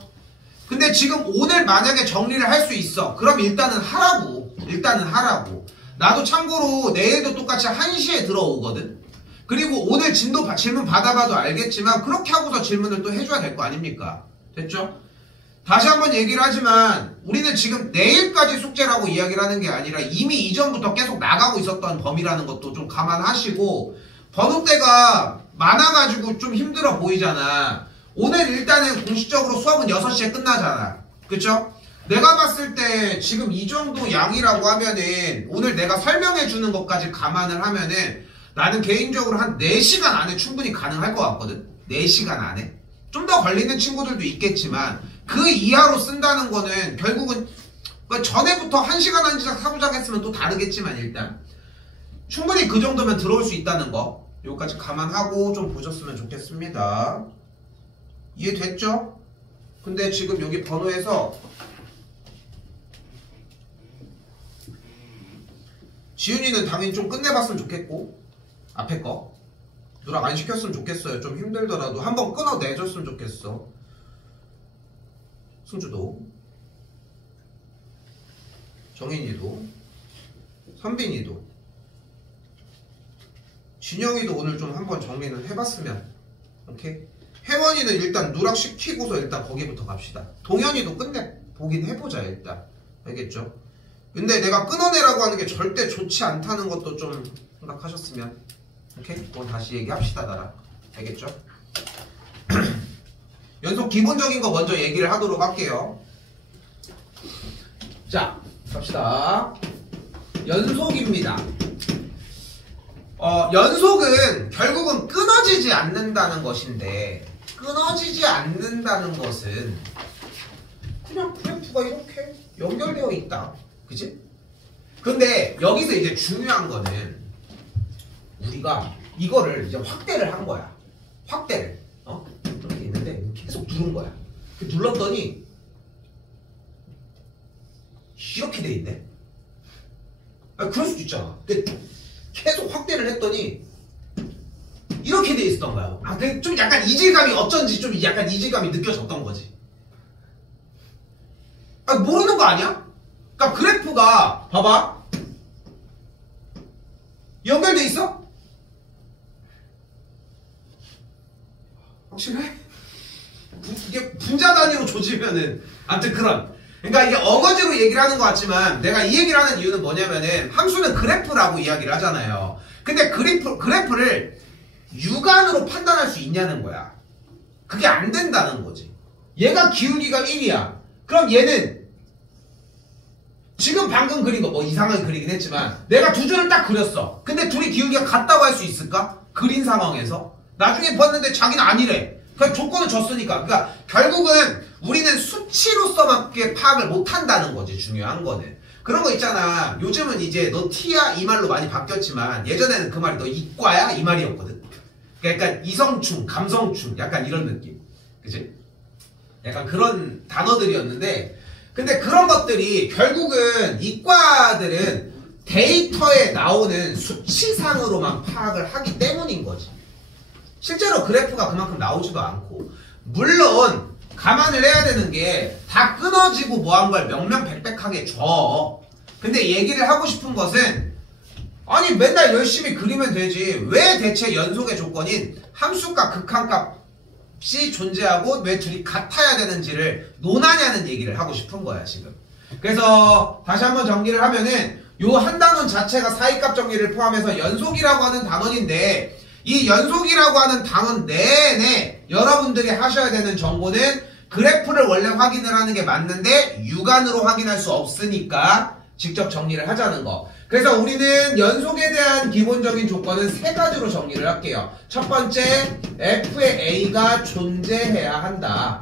근데 지금 오늘 만약에 정리를 할 수 있어. 그럼 일단은 하라고. 나도 참고로 내일도 똑같이 1시에 들어오거든. 그리고 오늘 질문 받아봐도 알겠지만 그렇게 하고서 질문을 또 해줘야 될 거 아닙니까? 됐죠? 다시 한번 얘기를 하지만 우리는 지금 내일까지 숙제라고 이야기를 하는 게 아니라 이미 이전부터 계속 나가고 있었던 범위라는 것도 좀 감안하시고 번호대가 많아가지고 좀 힘들어 보이잖아. 오늘 일단은 공식적으로 수업은 6시에 끝나잖아. 그쵸? 내가 봤을 때 지금 이 정도 양이라고 하면은 오늘 내가 설명해 주는 것까지 감안을 하면은 나는 개인적으로 한 4시간 안에 충분히 가능할 것 같거든. 4시간 안에. 좀 더 걸리는 친구들도 있겠지만 그 이하로 쓴다는 거는 결국은 전에부터 1시간 한시작 사부작 했으면 또 다르겠지만 일단 충분히 그 정도면 들어올 수 있다는 거 요거까지 감안하고 좀 보셨으면 좋겠습니다. 이해됐죠? 근데 지금 여기 번호에서 지훈이는 당연히 좀 끝내봤으면 좋겠고 앞에 거 누락 안 시켰으면 좋겠어요. 좀 힘들더라도 한번 끊어내줬으면 좋겠어. 승주도 정인이도 선빈이도 진영이도 오늘 좀 한번 정리는 해봤으면. 오케이? 혜원이는 일단 누락시키고서 일단 거기부터 갑시다. 동현이도 끝내보긴 해보자 일단. 알겠죠? 근데 내가 끊어내라고 하는 게 절대 좋지 않다는 것도 좀 생각하셨으면. 오케이? 그건 다시 얘기합시다 나랑. 알겠죠? 연속 기본적인 거 먼저 얘기를 하도록 할게요. 자, 갑시다. 연속입니다. 연속은 결국은 끊어지지 않는다는 것인데 끊어지지 않는다는 것은 그냥 그래프가 이렇게 연결되어 있다. 그치? 근데 여기서 이제 중요한 거는 우리가 이거를 이제 확대를 한 거야. 확대를. 이렇게 있는데 계속 누른 거야. 눌렀더니 이렇게 돼 있네. 그럴 수도 있잖아. 근데 계속 확대를 했더니 이렇게 돼 있었던 거야. 좀 약간 이질감이 어쩐지 좀 약간 이질감이 느껴졌던 거지. 모르는 거 아니야? 그러니까 그래프가 봐봐. 연결돼 있어? 확실해? 이게 분자 단위로 조지면은 아무튼 그런. 그러니까 이게 어거지로 얘기를 하는 것 같지만 내가 이 얘기를 하는 이유는 뭐냐면은 함수는 그래프라고 이야기를 하잖아요. 근데 그래프를 육안으로 판단할 수 있냐는 거야. 그게 안 된다는 거지. 얘가 기울기가 1이야. 그럼 얘는 지금 방금 그린 거 뭐 이상하게 그리긴 했지만 내가 두 줄을 딱 그렸어. 근데 둘이 기울기가 같다고 할 수 있을까? 그린 상황에서 나중에 봤는데 자기는 아니래. 그냥 조건을 줬으니까. 그러니까 결국은 우리는 수치로서밖에 파악을 못한다는 거지. 중요한 거는 그런 거 있잖아. 요즘은 이제 너 T야 이 말로 많이 바뀌었지만 예전에는 그 말이 너 이과야 이 말이었거든. 그러니까 약간 이성충 감성충 약간 이런 느낌, 그치? 약간 그런 단어들이었는데, 근데 그런 것들이 결국은 이과들은 데이터에 나오는 수치상으로만 파악을 하기 때문인 거지. 실제로 그래프가 그만큼 나오지도 않고, 물론 감안을 해야 되는 게 다 끊어지고 뭐한 걸 명명백백하게 줘. 근데 얘기를 하고 싶은 것은, 아니 맨날 열심히 그리면 되지 왜 대체 연속의 조건인 함수값 극한값이 존재하고 왜 둘이 같아야 되는지를 논하냐는 얘기를 하고 싶은 거야 지금. 그래서 다시 한번 정리를 하면은 요 한 단원 자체가 사이값 정리를 포함해서 연속이라고 하는 단원인데, 이 연속이라고 하는 단원 내내 여러분들이 하셔야 되는 정보는 그래프를 원래 확인을 하는 게 맞는데 육안으로 확인할 수 없으니까 직접 정리를 하자는 거. 그래서 우리는 연속에 대한 기본적인 조건은 세 가지로 정리를 할게요. 첫 번째, f의 a가 존재해야 한다.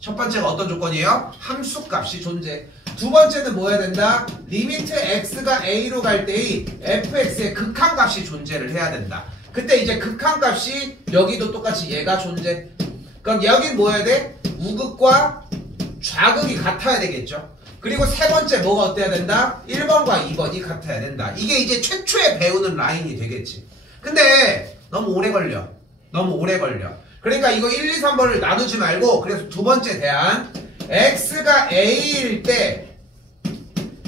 첫 번째가 어떤 조건이에요? 함수값이 존재. 두 번째는 뭐 해야 된다? 리미트 x가 a로 갈 때의 fx의 극한값이 존재를 해야 된다. 그때 이제 극한값이 여기도 똑같이 얘가 존재. 그럼 여긴 뭐 해야 돼? 우극과 좌극이 같아야 되겠죠. 그리고 세 번째 뭐가 어때야 된다? 1번과 2번이 같아야 된다. 이게 이제 최초에 배우는 라인이 되겠지. 근데 너무 오래 걸려. 너무 오래 걸려. 그러니까 이거 1, 2, 3번을 나누지 말고, 그래서 두 번째 대안, x가 a일 때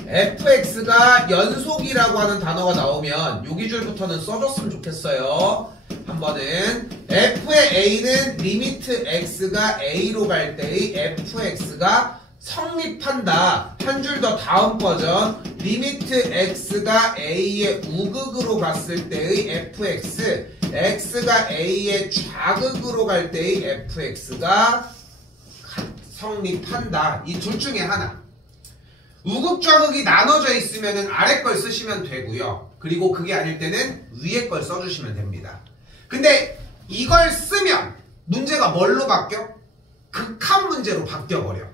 fx가 연속이라고 하는 단어가 나오면 여기 줄부터는 써줬으면 좋겠어요. 한 번은 f의 a는 리미트 x가 a로 갈 때의 fx가 성립한다. 한 줄 더 다음 버전, 리미트 x가 a의 우극으로 갔을 때의 fx, x가 a의 좌극으로 갈 때의 fx가 성립한다. 이 둘 중에 하나. 우극 좌극이 나눠져 있으면 아래 걸 쓰시면 되고요. 그리고 그게 아닐 때는 위에 걸 써주시면 됩니다. 근데 이걸 쓰면 문제가 뭘로 바뀌어? 극한 문제로 바뀌어버려.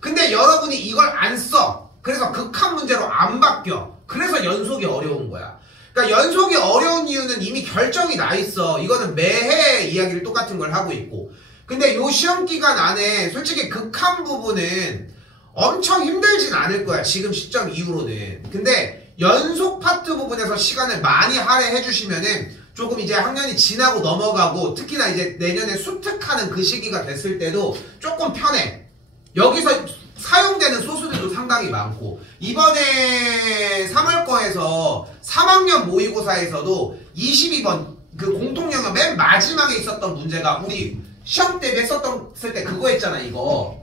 근데 여러분이 이걸 안 써. 그래서 극한 문제로 안 바뀌어. 그래서 연속이 어려운 거야. 그러니까 연속이 어려운 이유는 이미 결정이 나 있어. 이거는 매해 이야기를 똑같은 걸 하고 있고. 근데 요 시험 기간 안에 솔직히 극한 부분은 엄청 힘들진 않을 거야. 지금 시점 이후로는. 근데 연속 파트 부분에서 시간을 많이 할애해 주시면은 조금 이제 학년이 지나고 넘어가고, 특히나 이제 내년에 수특하는 그 시기가 됐을 때도 조금 편해. 여기서 사용되는 소수들도 상당히 많고, 이번에 3월 거에서 3학년 모의고사에서도 22번 그 공통영역 맨 마지막에 있었던 문제가 우리 시험 때 했었을 때 그거 했잖아. 이거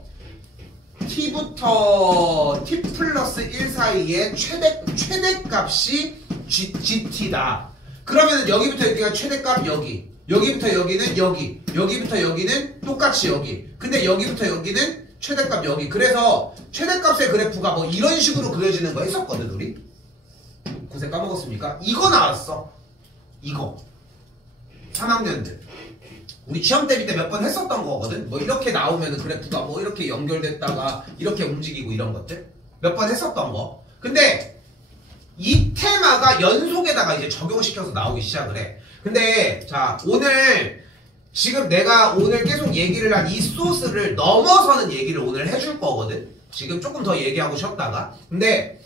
t부터 t 플러스 1 사이의 최대값이 GT다. 그러면 여기부터 여기가 최대값 여기, 여기부터 여기는 여기, 여기부터 여기는 똑같이 여기, 근데 여기부터 여기는 최대값 여기. 그래서 최대값의 그래프가 뭐 이런 식으로 그려지는 거 했었거든. 우리 고생 까먹었습니까? 이거 나왔어. 이거 3학년들 우리 시험 대비 때 몇 번 했었던 거거든. 뭐 이렇게 나오면 그래프가 뭐 이렇게 연결됐다가 이렇게 움직이고 이런 것들 몇 번 했었던 거. 근데 이 테마가 연속에다가 이제 적용시켜서 나오기 시작을 해. 근데 자, 오늘 지금 내가 오늘 계속 얘기를 한 이 소스를 넘어서는 얘기를 오늘 해줄 거거든. 지금 조금 더 얘기하고 쉬었다가. 근데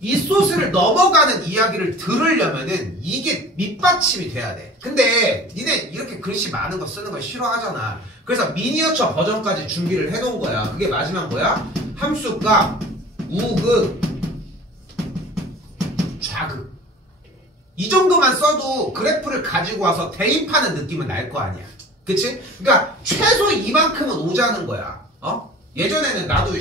이 소스를 넘어가는 이야기를 들으려면은 이게 밑받침이 돼야 돼. 근데 니네 이렇게 글씨 많은 거 쓰는 거 싫어하잖아. 그래서 미니어처 버전까지 준비를 해놓은 거야. 그게 마지막 뭐야? 함수값, 우극, 좌극. 이 정도만 써도 그래프를 가지고 와서 대입하는 느낌은 날 거 아니야. 그치? 그러니까 최소 이만큼은 오자는 거야. 어? 예전에는 나도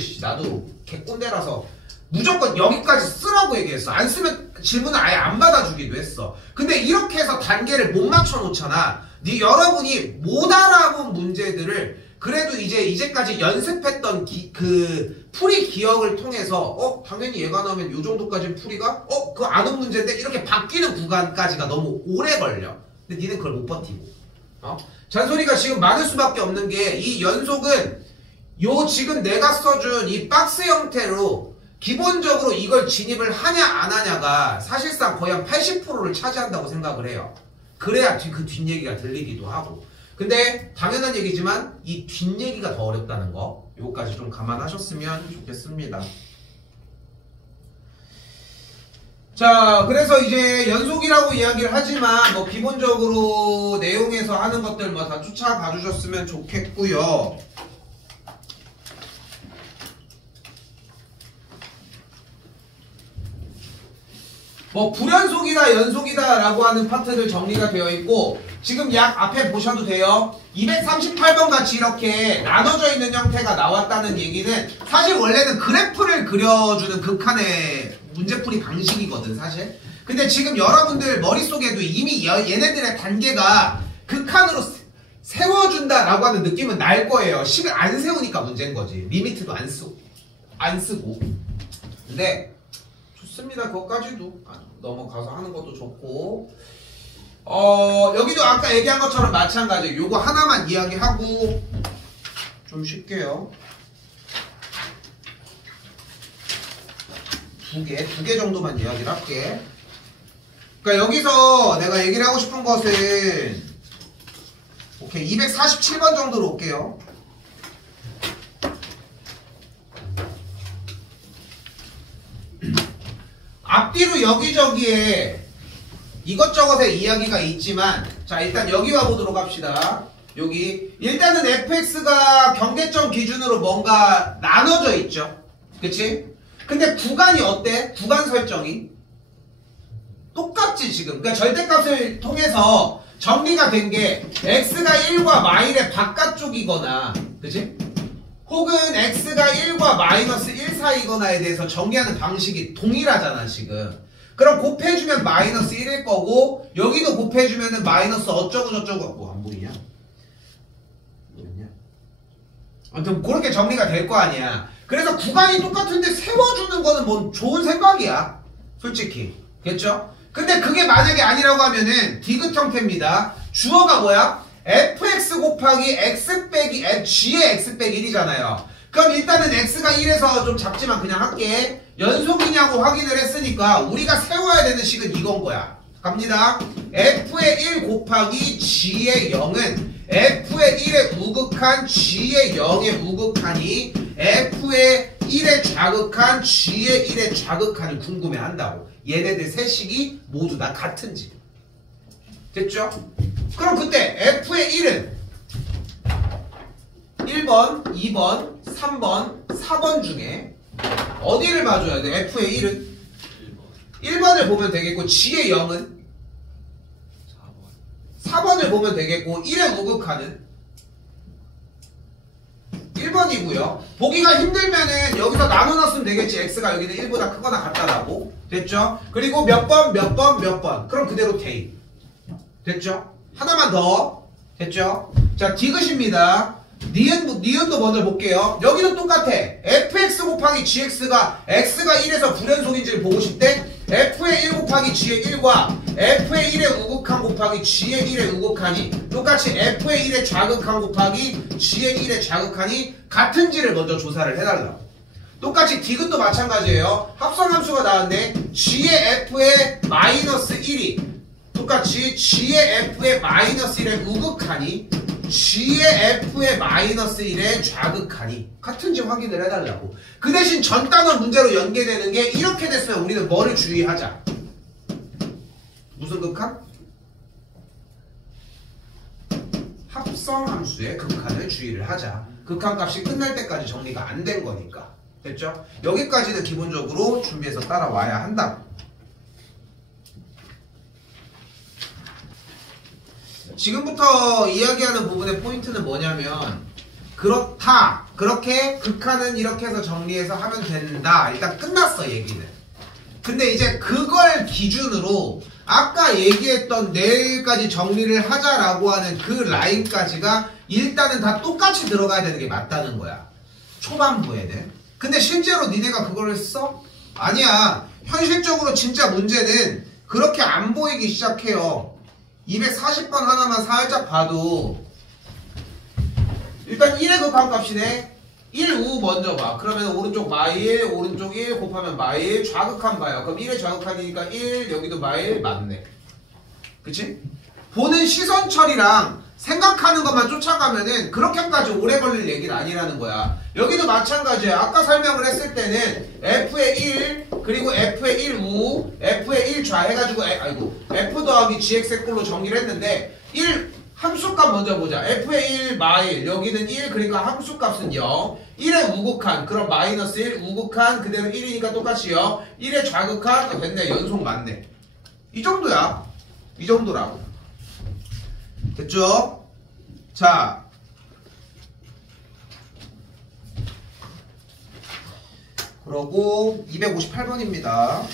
개꼰대라서 무조건 여기까지 쓰라고 얘기했어. 안 쓰면 질문을 아예 안 받아주기도 했어. 근데 이렇게 해서 단계를 못 맞춰 놓잖아. 여러분이 못 알아본 문제들을 그래도 이제까지 연습했던 그 풀이 기억을 통해서 당연히 얘가 나오면 요 정도까지는 풀이가 그거 아는 문제인데 이렇게 바뀌는 구간까지가 너무 오래 걸려. 근데 니는 그걸 못 버티고 잔소리가 지금 많을 수밖에 없는 게 이 연속은 요 지금 내가 써준 이 박스 형태로 기본적으로 이걸 진입을 하냐 안 하냐가 사실상 거의 한 80%를 차지한다고 생각을 해요. 그래야 그 뒷얘기가 들리기도 하고. 근데 당연한 얘기지만 이 뒷얘기가 더 어렵다는 거 요거까지 좀 감안하셨으면 좋겠습니다. 자, 그래서 이제 연속이라고 이야기를 하지만 뭐 기본적으로 내용에서 하는 것들 뭐 다 쫓아가 주셨으면 좋겠고요. 뭐 불연속이다 연속이다 라고 하는 파트들 정리가 되어 있고 지금 약 앞에 보셔도 돼요. 238번 같이 이렇게 나눠져 있는 형태가 나왔다는 얘기는 사실 원래는 그래프를 그려주는 극한의 문제풀이 방식이거든 사실. 근데 지금 여러분들 머릿속에도 이미 얘네들의 단계가 극한으로 세워준다라고 하는 느낌은 날 거예요. 식을 안 세우니까 문제인 거지. 리미트도 안 쓰고. 근데 좋습니다. 그것까지도 넘어가서 하는 것도 좋고 여기도 아까 얘기한 것처럼 마찬가지예요. 요거 하나만 이야기하고 좀 쉴게요. 두 개 정도만 이야기를 할게. 그러니까 여기서 내가 얘기를 하고 싶은 것은 오케이 247번 정도로 올게요. 앞뒤로 여기저기에 이것저것의 이야기가 있지만 자 일단 여기 와보도록 합시다. 여기 일단은 fx가 경계점 기준으로 뭔가 나눠져 있죠. 그치? 근데 구간이 어때? 구간 설정이 똑같지 지금. 그러니까 절대값을 통해서 정리가 된 게 x가 1과 마일의 바깥쪽이거나 그치? 혹은 x가 1과 마이너스 1 사이거나에 대해서 정리하는 방식이 동일하잖아 지금. 그럼 곱해주면 마이너스 1일 거고 여기도 곱해주면 마이너스 어쩌고 저쩌고 뭐 안 보이냐? 뭐였냐? 아무튼 그렇게 정리가 될 거 아니야. 그래서 구간이 똑같은데 세워주는 거는 뭐 좋은 생각이야 솔직히. 겠죠? 근데 그게 만약에 아니라고 하면은 디귿 형태입니다. 주어가 뭐야? fx 곱하기 x 빼기 g의 x 빼기 1이잖아요. 그럼 일단은 x가 1에서 좀 작지만 그냥 할게. 연속이냐고 확인을 했으니까 우리가 세워야 되는 식은 이건 거야. 갑니다. f의 1 곱하기 g의 0은 f의 1의 우극한 g의 0의 우극한이 f의 1의 좌극한 g의 1의 좌극한을 궁금해한다고. 얘네들 세 식이 모두 다 같은지. 됐죠? 그럼 그때 f의 1은 1번, 2번, 3번, 4번 중에 어디를 봐줘야 돼? f의 1은 1번을 보면 되겠고 g의 0은 4번을 보면 되겠고 1의 우극한은 1번이고요. 보기가 힘들면은 여기서 나눠놨으면 되겠지. x가 여기는 1보다 크거나 같다라고. 됐죠? 그리고 몇 번, 몇 번, 몇 번. 그럼 그대로 대입. 됐죠? 하나만 더. 됐죠? 자, 디귿입니다. 니은도 먼저 볼게요. 여기도 똑같아. fx 곱하기 gx가 x가 1에서 불연속인지를 보고 싶대. f의 1 곱하기 g의 1과 f의 1의 우극한 곱하기 g의 1의 우극한이 똑같이 f의 1의 좌극한 곱하기 g의 1의 좌극한이 같은지를 먼저 조사를 해달라고. 똑같이 디귿도 마찬가지예요. 합성함수가 나왔네. g의 f의 마이너스 1이 똑같이 g의 f의 마이너스 1의 우극한이 g의 f의 마이너스 1의 좌극한이 같은지 확인을 해달라고. 그 대신 전 단원 문제로 연계되는 게 이렇게 됐으면 우리는 뭐를 주의하자? 무슨 극한? 합성함수의 극한을 주의를 하자. 극한값이 끝날 때까지 정리가 안 된 거니까. 됐죠? 여기까지는 기본적으로 준비해서 따라와야 한다. 지금부터 이야기하는 부분의 포인트는 뭐냐면 그렇다. 그렇게 극한은 이렇게 해서 정리해서 하면 된다. 일단 끝났어 얘기는. 근데 이제 그걸 기준으로 아까 얘기했던 내일까지 정리를 하자라고 하는 그 라인까지가 일단은 다 똑같이 들어가야 되는 게 맞다는 거야. 초반부에는. 근데 실제로 니네가 그걸 써? 아니야. 현실적으로 진짜 문제는 그렇게 안 보이기 시작해요. 240번 하나만 살짝 봐도 일단 1의 극한값이네. 1, 5 먼저 봐. 그러면 오른쪽 마일, 오른쪽 1 곱하면 마일, 좌극한 봐요. 그럼 1의 좌극한이니까 1, 여기도 마일 맞네. 그치? 보는 시선 처리랑 생각하는 것만 쫓아가면은 그렇게까지 오래 걸릴 얘기는 아니라는 거야. 여기도 마찬가지야. 아까 설명을 했을 때는 F의 1, 그리고 F의 1 우, F의 1 좌 해가지고 F 더하기 GX의 꼴로 정리를 했는데 1 함수값 먼저 보자. F의 1 마일, 여기는 1, 그러니까 함수값은 0. 1의 우극한, 그럼 마이너스 1, 우극한 그대로 1이니까 똑같이 0. 1의 좌극한, 됐네. 연속 맞네. 이 정도야. 이 정도라고. 됐죠? 자, 그러고 258번입니다.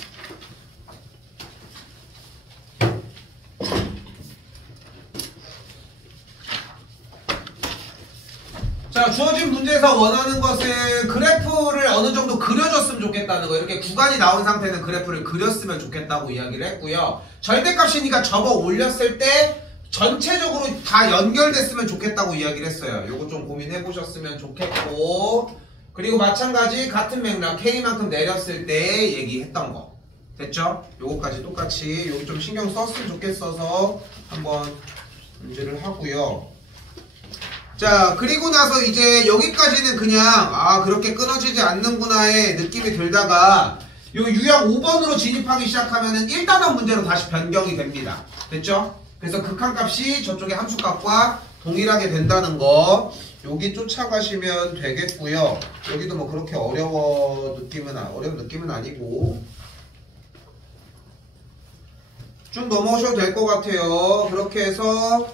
자, 주어진 문제에서 원하는 것은 그래프를 어느 정도 그려줬으면 좋겠다는 거. 이렇게 구간이 나온 상태는 그래프를 그렸으면 좋겠다고 이야기를 했고요. 절대값이니까 접어 올렸을 때 전체적으로 다 연결됐으면 좋겠다고 이야기를 했어요. 요거 좀 고민해 보셨으면 좋겠고, 그리고 마찬가지 같은 맥락 K만큼 내렸을 때 얘기했던 거 됐죠? 요거까지 똑같이 여기 좀 신경 썼으면 좋겠어서 한번 문제를 하고요. 자, 그리고 나서 이제 여기까지는 그냥 그렇게 끊어지지 않는구나의 느낌이 들다가 요 유형 5번으로 진입하기 시작하면은 1단원 문제로 다시 변경이 됩니다. 됐죠? 그래서 극한값이 저쪽의 함수값과 동일하게 된다는 거 여기 쫓아가시면 되겠고요. 여기도 뭐 그렇게 어려운 느낌은 아니고 쭉 넘어오셔도 될 것 같아요. 그렇게 해서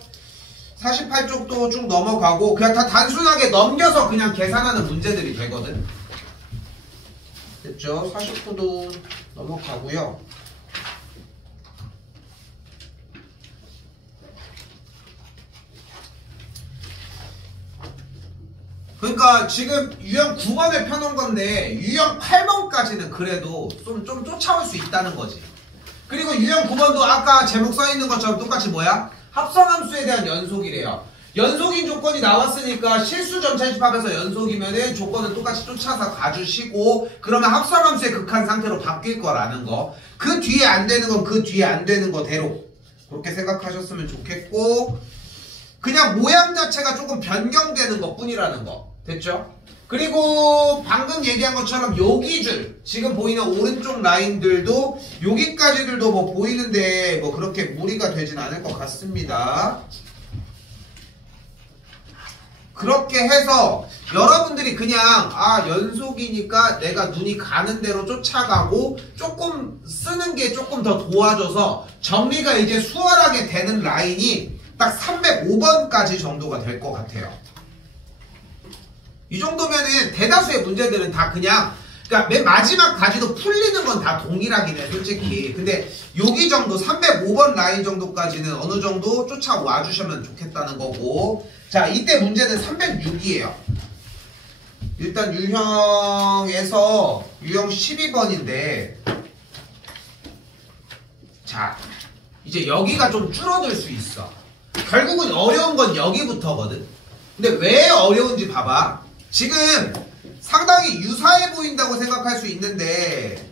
48쪽도 쭉 넘어가고 그냥 다 단순하게 넘겨서 그냥 계산하는 문제들이 되거든. 됐죠? 49도 넘어가고요. 그러니까 지금 유형 9번을 펴놓은 건데 유형 8번까지는 그래도 좀 쫓아올 수 있다는 거지. 그리고 유형 9번도 아까 제목 써있는 것처럼 똑같이 뭐야? 합성함수에 대한 연속이래요. 연속인 조건이 나왔으니까 실수 전체 집합에서 연속이면은 조건은 똑같이 쫓아서 가주시고 그러면 합성함수의 극한 상태로 바뀔 거라는 거. 그 뒤에 안 되는 건 그 뒤에 안 되는 거대로 그렇게 생각하셨으면 좋겠고 그냥 모양 자체가 조금 변경되는 것 뿐이라는 거. 됐죠? 그리고 방금 얘기한 것처럼 여기 줄 지금 보이는 오른쪽 라인들도 여기까지들도 뭐 보이는데 뭐 그렇게 무리가 되진 않을 것 같습니다. 그렇게 해서 여러분들이 그냥 연속이니까 내가 눈이 가는 대로 쫓아가고 조금 쓰는 게 조금 더 도와줘서 정리가 이제 수월하게 되는 라인이 딱 305번까지 정도가 될 것 같아요. 이 정도면은 대다수의 문제들은 다 그냥 그러니까 맨 마지막 가지도 풀리는 건 다 동일하긴 해 솔직히. 근데 여기 정도 305번 라인 정도까지는 어느 정도 쫓아와 주시면 좋겠다는 거고. 자, 이때 문제는 306이에요 일단 유형에서 유형 12번인데 자, 이제 여기가 좀 줄어들 수 있어. 결국은 어려운 건 여기부터거든. 근데 왜 어려운지 봐봐. 지금 상당히 유사해 보인다고 생각할 수 있는데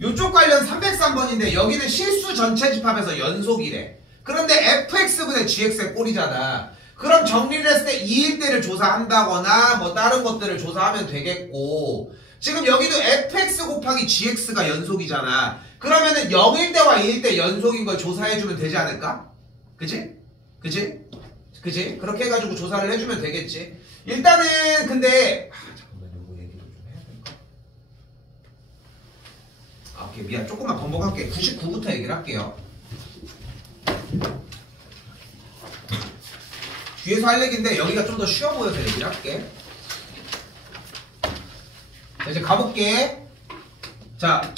이쪽 관련 303번인데 여기는 실수 전체 집합에서 연속이래. 그런데 fx분의 gx의 꼴이잖아. 그럼 정리를 했을 때 2일 때를 조사한다거나 뭐 다른 것들을 조사하면 되겠고 지금 여기도 fx 곱하기 gx가 연속이잖아. 그러면은 0일 때와 2일 때 연속인 걸 조사해주면 되지 않을까? 그치? 그치? 그치? 그렇게 해가지고 조사를 해주면 되겠지. 일단은 근데 잠깐만 요거 얘기를 좀 해야 될까? 오케이 미안 조금만 번복할게. 99부터 얘기를 할게요. 뒤에서 할 얘기인데 여기가 좀 더 쉬워 보여서 얘기를 할게. 자 이제 가볼게. 자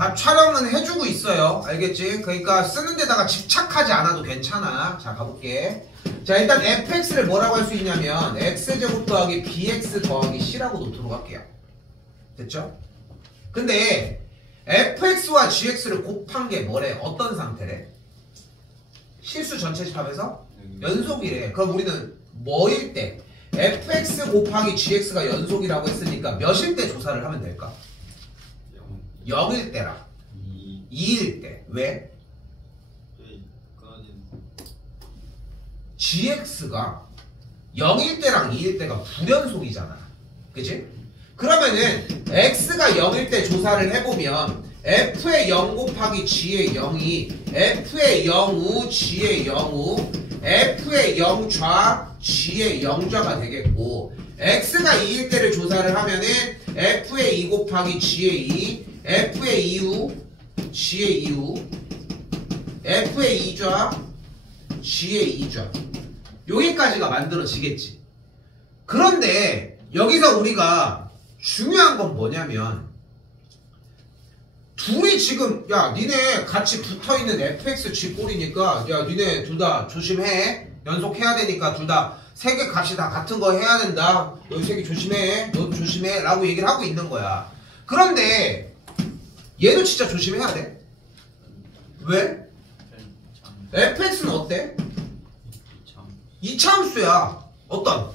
다 촬영은 해주고 있어요. 알겠지? 그러니까 쓰는 데다가 집착하지 않아도 괜찮아. 자, 가볼게. 자, 일단 fx를 뭐라고 할 수 있냐면 x제곱 더하기 bx 더하기 c라고 놓도록 할게요. 됐죠? 근데 fx와 gx를 곱한 게 뭐래? 어떤 상태래? 실수 전체 집합에서 연속이래. 그럼 우리는 뭐일 때? fx 곱하기 gx가 연속이라고 했으니까 몇일 때 조사를 하면 될까? 0일 때라. 2일 때. 왜? gx가 0일 때랑 2일 때가 불연속이잖아. 그치? 그러면은 x가 0일 때 조사를 해보면 f의 0 곱하기 g의 0이 f의 0우 g의 0우 f의 0좌 g의 0좌가 되겠고, x가 2일 때를 조사를 하면은 f의 2 곱하기 g의 2 f의 2우 g의 2우 f의 2좌 g의 2좌 여기까지가 만들어지겠지. 그런데 여기서 우리가 중요한 건 뭐냐면 둘이 지금 야 니네 같이 붙어있는 fx g꼴이니까 야 니네 둘 다 조심해. 연속해야 되니까 둘 다 세 개 값이 다 같은 거 해야 된다. 너희 세 개 조심해. 너도 조심해. 라고 얘기를 하고 있는 거야. 그런데 얘도 진짜 조심해야 돼. 왜? fx는 어때? 이차함수야. 어떤?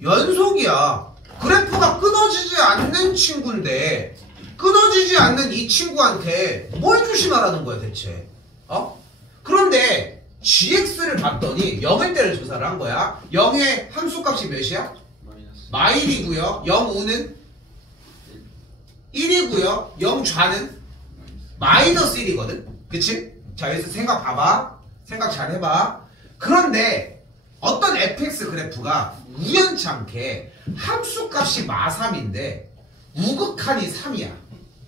연속이야. 그래프가 끊어지지 않는 친구인데 끊어지지 않는 이 친구한테 뭘 조심하라는 거야 대체? 그런데 gx를 봤더니 0일 때를 조사를 한 거야. 0의 함수값이 몇이야? 마일이고요. 0우는 1이고요. 0좌는 마이너스 1이거든. 그치? 자, 여기서 생각 봐봐. 생각 잘 해봐. 그런데 어떤 fx 그래프가 우연치 않게 함수값이 마3인데 우극한이 3이야.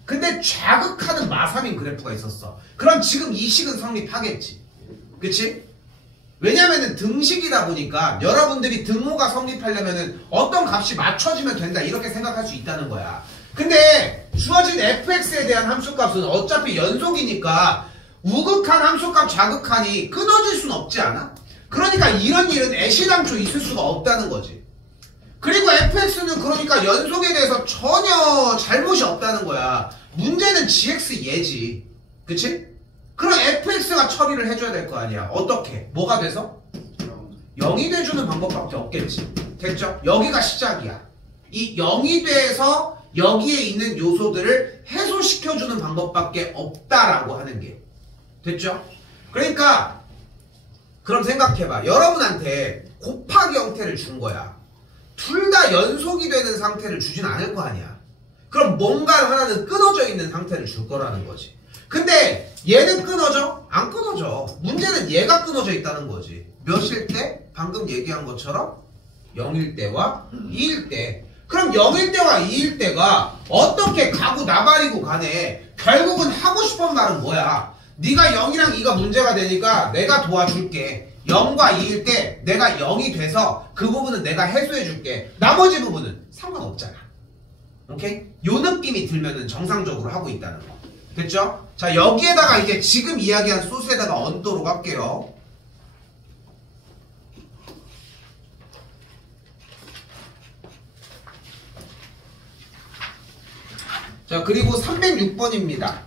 근데 좌극한은 마3인 그래프가 있었어. 그럼 지금 이 식은 성립하겠지. 그치? 왜냐면은 등식이다 보니까 여러분들이 등호가 성립하려면은 어떤 값이 맞춰지면 된다 이렇게 생각할 수 있다는 거야. 근데 주어진 fx에 대한 함수값은 어차피 연속이니까 우극한 함수값 좌극한이 끊어질 순 없지 않아? 그러니까 이런 일은 애시당초 있을 수가 없다는 거지. 그리고 fx는 그러니까 연속에 대해서 전혀 잘못이 없다는 거야. 문제는 gx 얘지. 그치? 그럼 fx가 처리를 해줘야 될 거 아니야. 어떻게? 뭐가 돼서? 0이 돼주는 방법밖에 없겠지. 됐죠? 여기가 시작이야. 이 0이 돼서 여기에 있는 요소들을 해소시켜주는 방법밖에 없다라고 하는 게. 됐죠? 그러니까 그럼 생각해봐. 여러분한테 곱하기 형태를 준 거야. 둘 다 연속이 되는 상태를 주진 않을 거 아니야. 그럼 뭔가 하나는 끊어져 있는 상태를 줄 거라는 거지. 근데 얘는 끊어져? 안 끊어져. 문제는 얘가 끊어져 있다는 거지. 몇일 때? 방금 얘기한 것처럼 0일 때와 2일 때. 그럼 0일 때와 2일 때가 어떻게 가고 나발이고 간에 결국은 하고 싶은 말은 뭐야? 네가 0이랑 2가 문제가 되니까 내가 도와줄게. 0과 2일 때 내가 0이 돼서 그 부분은 내가 해소해 줄게. 나머지 부분은 상관없잖아. 오케이? 요 느낌이 들면은 정상적으로 하고 있다는 거. 됐죠? 자, 여기에다가 이제 지금 이야기한 소스에다가 얹도록 할게요. 자, 그리고 306번입니다.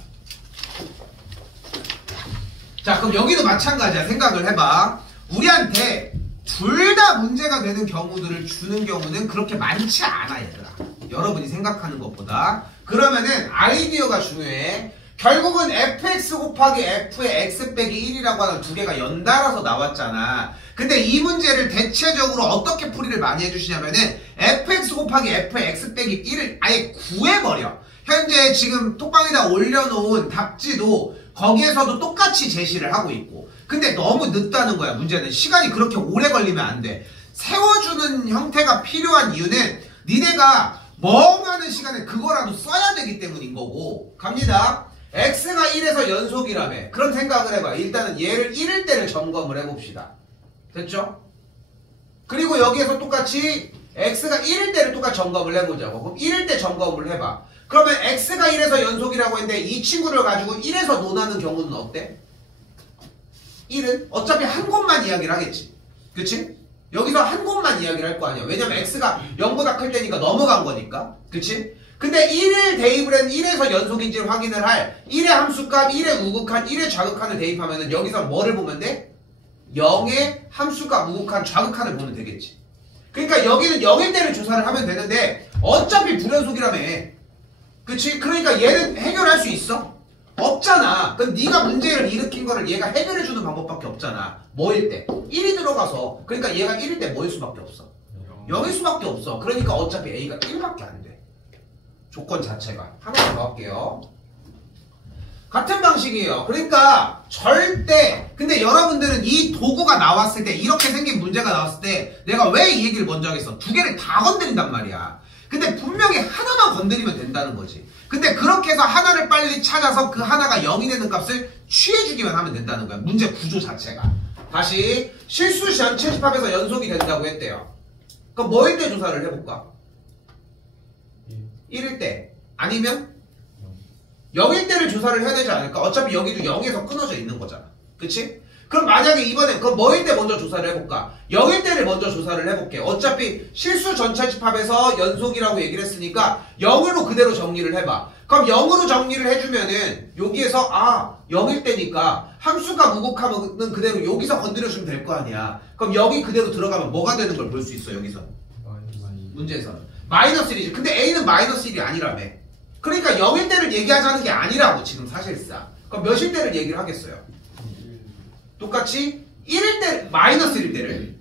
자, 그럼 여기도 마찬가지야. 생각을 해봐. 우리한테 둘 다 문제가 되는 경우들을 주는 경우는 그렇게 많지 않아, 얘들아. 여러분이 생각하는 것보다. 그러면은 아이디어가 중요해. 결국은 fx 곱하기 f의 x 빼기 1이라고 하는 두 개가 연달아서 나왔잖아. 근데 이 문제를 대체적으로 어떻게 풀이를 많이 해주시냐면은 fx 곱하기 f의 x 빼기 1을 아예 구해버려. 현재 지금 톡방에다 올려놓은 답지도 거기에서도 똑같이 제시를 하고 있고. 근데 너무 늦다는 거야. 문제는 시간이 그렇게 오래 걸리면 안 돼. 세워주는 형태가 필요한 이유는 니네가 멍하는 시간에 그거라도 써야 되기 때문인 거고. 갑니다. x가 1에서 연속이라며. 그런 생각을 해봐. 일단은 얘를 1일 때를 점검을 해봅시다. 됐죠? 그리고 여기에서 똑같이 x가 1일 때를 똑같이 점검을 해보자고. 그럼 1일 때 점검을 해봐. 그러면 x가 1에서 연속이라고 했는데 이 친구를 가지고 1에서 논하는 경우는 어때? 1은 어차피 한 곳만 이야기를 하겠지. 그치? 여기서 한 곳만 이야기를 할 거 아니야. 왜냐면 x가 0보다 클 때니까 넘어간 거니까. 그치? 근데 1을 대입을 했는 1에서 연속인지를 확인을 할 1의 함수값, 1의 우극한, 1의 좌극한을 대입하면은 여기서 뭐를 보면 돼? 0의 함수값, 우극한, 좌극한을 보면 되겠지. 그러니까 여기는 0일 때를 조사를 하면 되는데 어차피 불연속이라며. 그치? 그러니까 얘는 해결할 수 있어? 없잖아. 그럼 네가 문제를 일으킨 거를 얘가 해결해주는 방법밖에 없잖아. 뭐일 때? 1이 들어가서. 그러니까 얘가 1일 때 뭐일 수밖에 없어? 0일 수밖에 없어. 그러니까 어차피 A가 1밖에 안 돼. 조건 자체가. 하나 더 할게요. 같은 방식이에요. 그러니까 절대, 근데 여러분들은 이 도구가 나왔을 때, 이렇게 생긴 문제가 나왔을 때 내가 왜 이 얘기를 먼저 하겠어? 두 개를 다 건드린단 말이야. 근데 분명히 하나만 건드리면 된다는 거지. 근데 그렇게 해서 하나를 빨리 찾아서 그 하나가 0이 되는 값을 취해주기만 하면 된다는 거야. 문제 구조 자체가. 다시 실수 전체 집합에서 연속이 된다고 했대요. 그럼 뭐일 때 조사를 해볼까? 1일 때 아니면 0일 때를 조사를 해야 되지 않을까? 어차피 여기도 0에서 끊어져 있는 거잖아. 그치? 그럼 만약에 이번에 그럼 뭐일 때 먼저 조사를 해볼까? 0일 때를 먼저 조사를 해볼게. 어차피 실수 전체 집합에서 연속이라고 얘기를 했으니까 0으로 그대로 정리를 해봐. 그럼 0으로 정리를 해주면은 여기에서 0일 때니까 함수가 무곡하면 그대로 여기서 건드려주면 될 거 아니야. 그럼 여기 그대로 들어가면 뭐가 되는 걸 볼 수 있어 여기서? 문제에서는 마이너스 1이지. 근데 A는 마이너스 1이 아니라며. 그러니까 0일 때를 얘기하자는 게 아니라고 지금 사실상. 그럼 몇일 때를 얘기를 하겠어요? 똑같이 1일 때, 마이너스 1일 때를.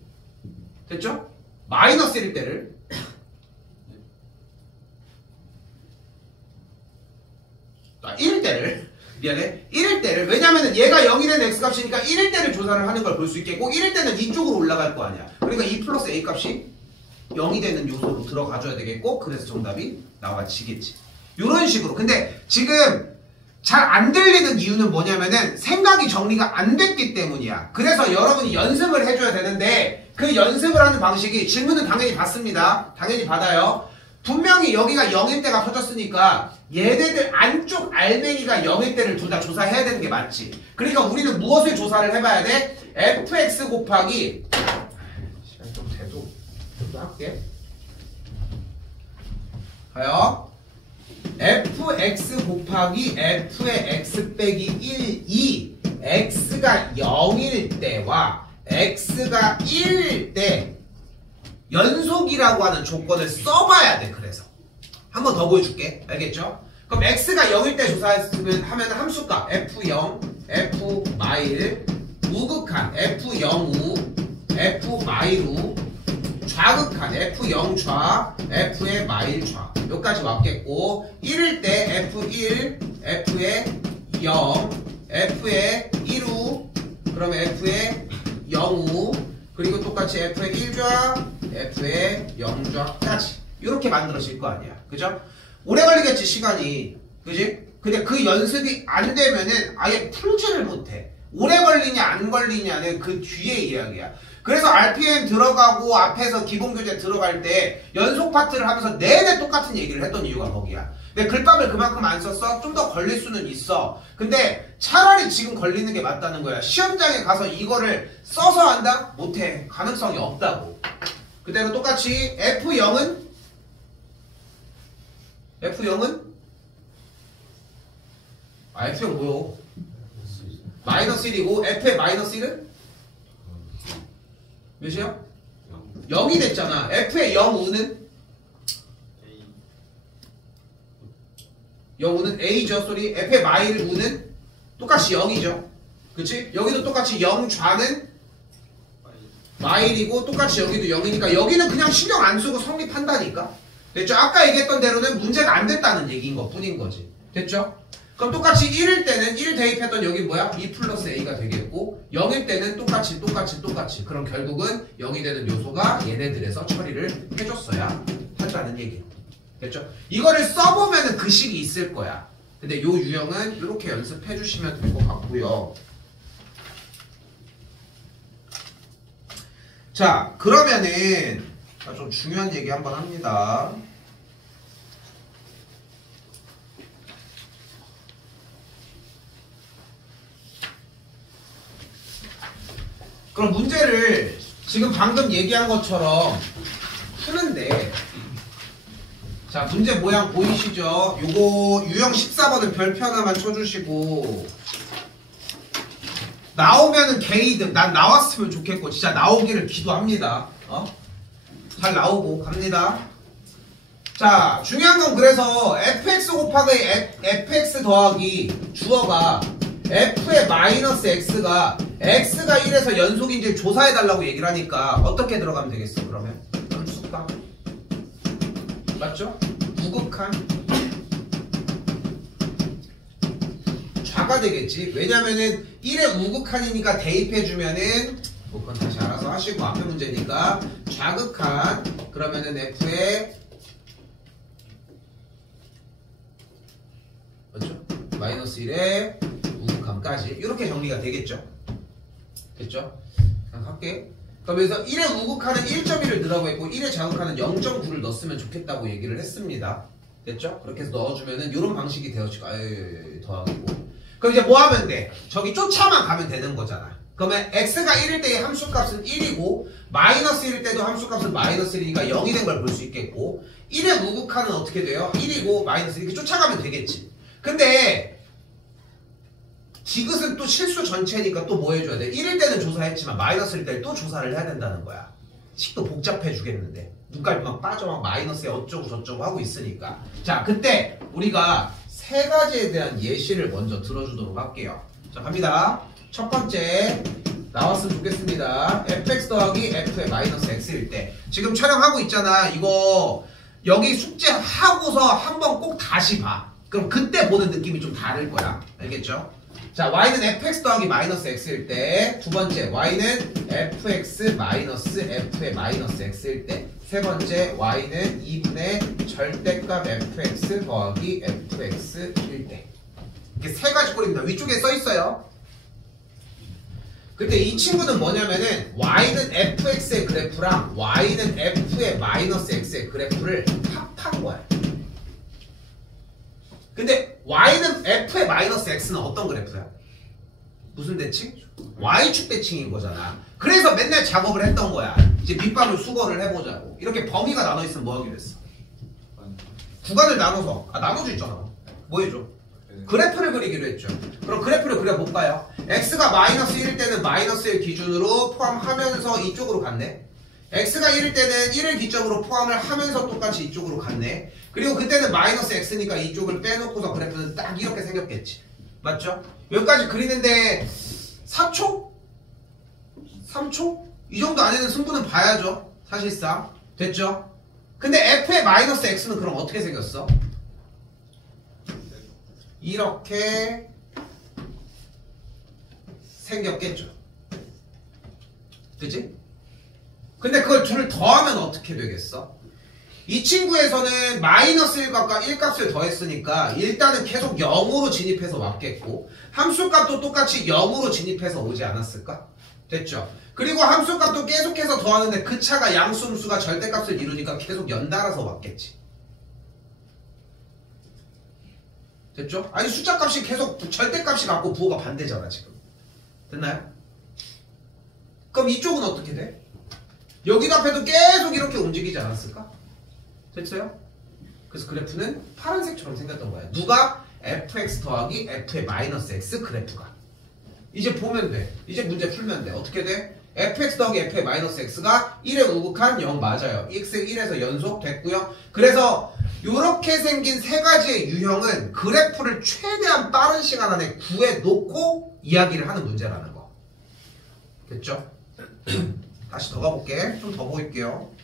됐죠? 마이너스 1일 때를. 아, 1일 때를. 미안해. 1일 때를. 왜냐면은 얘가 0이 된 x값이니까 1일 때를 조사를 하는 걸 볼 수 있겠고 1일 때는 이쪽으로 올라갈 거 아니야. 그러니까 2 플러스 a 값이 0이 되는 요소로 들어가줘야 되겠고 그래서 정답이 나와지겠지. 요런 식으로. 근데 지금 잘 안 들리는 이유는 뭐냐면은 생각이 정리가 안 됐기 때문이야. 그래서 여러분이 연습을 해줘야 되는데 그 연습을 하는 방식이 질문은 당연히 받습니다. 당연히 받아요. 분명히 여기가 0일 때가 터졌으니까 얘네들 안쪽 알맹이가 0일 때를 둘 다 조사해야 되는 게 맞지. 그러니까 우리는 무엇을 조사를 해봐야 돼? fx 곱하기 시간 좀 돼도 할게. 가요. fx 곱하기 f의 x 빼기 1이 x가 0일 때와 x가 1일 때 연속이라고 하는 조건을 써봐야 돼. 그래서 한 번 더 보여줄게. 알겠죠? 그럼 x가 0일 때 조사했으면 하면 함수값 f0, f-마일, 우극한 f0우, f-마일우, 좌극한 f0 좌, f의 마일 좌. 여기까지 왔겠고 1일 때 f1, f의 0, f의 1우, 그러면 f의 0우, 그리고 똑같이 f의 1좌, f의 0좌까지 이렇게 만들어질 거 아니야. 그죠? 오래 걸리겠지 시간이. 그지? 근데 그 연습이 안 되면은 아예 풀지를 못해. 오래 걸리냐 안 걸리냐는 그 뒤의 이야기야. 그래서 RPM 들어가고 앞에서 기본교재 들어갈 때 연속 파트를 하면서 내내 똑같은 얘기를 했던 이유가 거기야. 근데 글밥을 그만큼 안 썼어? 좀 더 걸릴 수는 있어. 근데 차라리 지금 걸리는 게 맞다는 거야. 시험장에 가서 이거를 써서 한다? 못해. 가능성이 없다고. 그대로 똑같이 F0은? F0 뭐요? 마이너스 1이고 F의 마이너스 1은? 몇이야? 0이 됐잖아. F의 0우는? 0우는 A죠. 소리. F의 마일 우는? 똑같이 0이죠. 그치? 여기도 똑같이 0 좌는? 마일이고 똑같이 여기도 0이니까 여기는 그냥 신경 안 쓰고 성립한다니까. 됐죠? 아까 얘기했던 대로는 문제가 안 됐다는 얘기인 것 뿐인 거지. 됐죠? 그럼 똑같이 1일 때는 1 대입했던 여기 뭐야? 2 플러스 A가 되겠고 0일 때는 똑같이 그럼 결국은 0이 되는 요소가 얘네들에서 처리를 해줬어야 한다는 얘기. 됐죠? 이거를 써보면은 그 식이 있을 거야. 근데 요 유형은 이렇게 연습해 주시면 될 것 같고요. 자, 그러면은 좀 중요한 얘기 한번 합니다. 그럼 문제를 지금 방금 얘기한 것처럼 푸는데, 자, 문제 모양 보이시죠? 요거 유형 14번을 별표 하나만 쳐주시고, 나오면은 게이드, 난 나왔으면 좋겠고, 진짜 나오기를 기도합니다. 잘 나오고 갑니다. 자, 중요한 건 그래서 fx 곱하기 fx 더하기 주어가 f의 마이너스 x가 1에서 연속인지를 조사해달라고 얘기를 하니까 어떻게 들어가면 되겠어, 그러면? 함수값. 맞죠? 우극한 좌가 되겠지. 왜냐면은 1의 우극한이니까 대입해주면은 뭐 그건 다시 알아서 하시고 앞에 문제니까 좌극한 그러면은 f의 맞죠? 마이너스 1의 우극한까지 이렇게 정리가 되겠죠. 됐죠? 그냥 할게. 그러면서 1의 우극한은 1.1을 넣으라고 했고 1의 자극한은 0.9를 넣었으면 좋겠다고 얘기를 했습니다. 됐죠? 그렇게 해서 넣어주면은 이런 방식이 되어지고 더하기고. 그럼 이제 뭐 하면 돼? 저기 쫓아만 가면 되는 거잖아. 그러면 x가 1일 때의 함수값은 1이고 마이너스 1일 때도 함수값은 마이너스 1이니까 0이 된 걸 볼 수 있겠고 1의 우극한은 어떻게 돼요? 1이고 마이너스 1 이렇게 쫓아가면 되겠지. 근데 디귿은 또 실수 전체니까 또 뭐 해줘야 돼? 1일 때는 조사했지만 마이너스 1일 때는 또 조사를 해야 된다는 거야. 식도 복잡해 주겠는데 눈깔 막 빠져 막 마이너스에 어쩌고 저쩌고 하고 있으니까. 자, 그때 우리가 세 가지에 대한 예시를 먼저 들어주도록 할게요. 자, 갑니다. 첫 번째 나왔으면 좋겠습니다. fx 더하기 f의 마이너스 x일 때 지금 촬영하고 있잖아. 이거 여기 숙제하고서 한번 꼭 다시 봐. 그럼 그때 보는 느낌이 좀 다를 거야. 알겠죠? 자, y는 fx 더하기 마이너스 x일 때, 두 번째 y는 fx 마이너스 f의 마이너스 x일 때, 세 번째 y는 2분의 절대값 fx 더하기 fx일 때. 이렇게 세 가지 꼴입니다. 위쪽에 써 있어요. 근데 이 친구는 뭐냐면은 y는 fx의 그래프랑 y는 f의 마이너스 x의 그래프를 합한 거야. 근데 y는 f의 마이너스 x는 어떤 그래프야? 무슨 대칭? y축 대칭인 거잖아. 그래서 맨날 작업을 했던 거야. 이제 밑밥을 수거를 해보자고. 이렇게 범위가 나눠있으면 뭐 하기로 했어? 구간을 나눠서 나눠져 있잖아. 뭐 해줘? 그래프를 그리기로 했죠. 그럼 그래프를 그려볼까요? x가 마이너스 1일 때는 마이너스 1 기준으로 포함하면서 이쪽으로 갔네. x가 1일 때는 1을 기점으로 포함을 하면서 똑같이 이쪽으로 갔네. 그리고 그때는 마이너스 x니까 이쪽을 빼놓고서 그래프는 딱 이렇게 생겼겠지. 맞죠? 여기까지 그리는데 4초? 3초? 이 정도 안에는 승부는 봐야죠. 사실상. 됐죠? 근데 f의 마이너스 x는 그럼 어떻게 생겼어? 이렇게 생겼겠죠. 그치? 근데 그걸 둘을 더하면 어떻게 되겠어? 이 친구에서는 마이너스 1값과 1값을 더했으니까 일단은 계속 0으로 진입해서 왔겠고 함수값도 똑같이 0으로 진입해서 오지 않았을까? 됐죠? 그리고 함수값도 계속해서 더하는데 그 차가 양수음수가 절대값을 이루니까 계속 연달아서 왔겠지. 됐죠? 아니 숫자값이 계속 절대값이 갖고 부호가 반대잖아 지금. 됐나요? 그럼 이쪽은 어떻게 돼? 여기도 앞에도 계속 이렇게 움직이지 않았을까? 됐어요? 그래서 그래프는 파란색처럼 생겼던 거야. 누가? fx 더하기 f의 마이너스 x 그래프가. 이제 보면 돼. 이제 문제 풀면 돼. 어떻게 돼? fx 더하기 f의 마이너스 x가 1에 우극한 0 맞아요. x 1에서 연속 됐고요. 그래서 이렇게 생긴 세 가지의 유형은 그래프를 최대한 빠른 시간 안에 구해놓고 이야기를 하는 문제라는 거. 됐죠? 다시 더 가볼게. 좀 더 보일게요.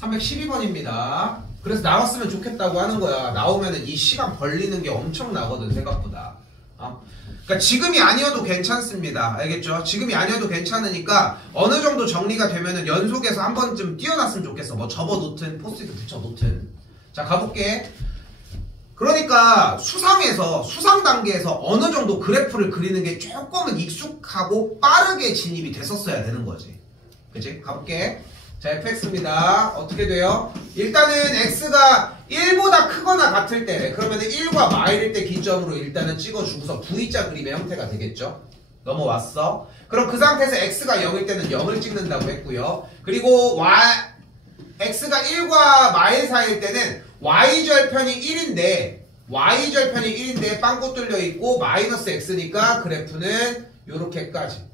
312번입니다. 그래서 나왔으면 좋겠다고 하는 거야. 나오면은 이 시간 벌리는 게 엄청 나거든 생각보다. 그러니까 지금이 아니어도 괜찮습니다. 알겠죠? 지금이 아니어도 괜찮으니까 어느 정도 정리가 되면은 연속해서 한 번쯤 띄워놨으면 좋겠어. 뭐 접어놓든 포스트잇 붙여놓든. 자, 가볼게. 그러니까 수상 단계에서 어느 정도 그래프를 그리는 게 조금은 익숙하고 빠르게 진입이 됐었어야 되는 거지. 그치? 가볼게. 자, fx입니다. 어떻게 돼요? 일단은 x가 1보다 크거나 같을 때, 그러면 1과 마일일 때 기점으로 일단은 찍어주고서 V자 그림의 형태가 되겠죠? 넘어왔어. 그럼 그 상태에서 x가 0일 때는 0을 찍는다고 했고요. 그리고 x가 1과 마일 사이일 때는 y절편이 1인데 빵꾸 뚫려 있고 마이너스 x니까 그래프는 요렇게까지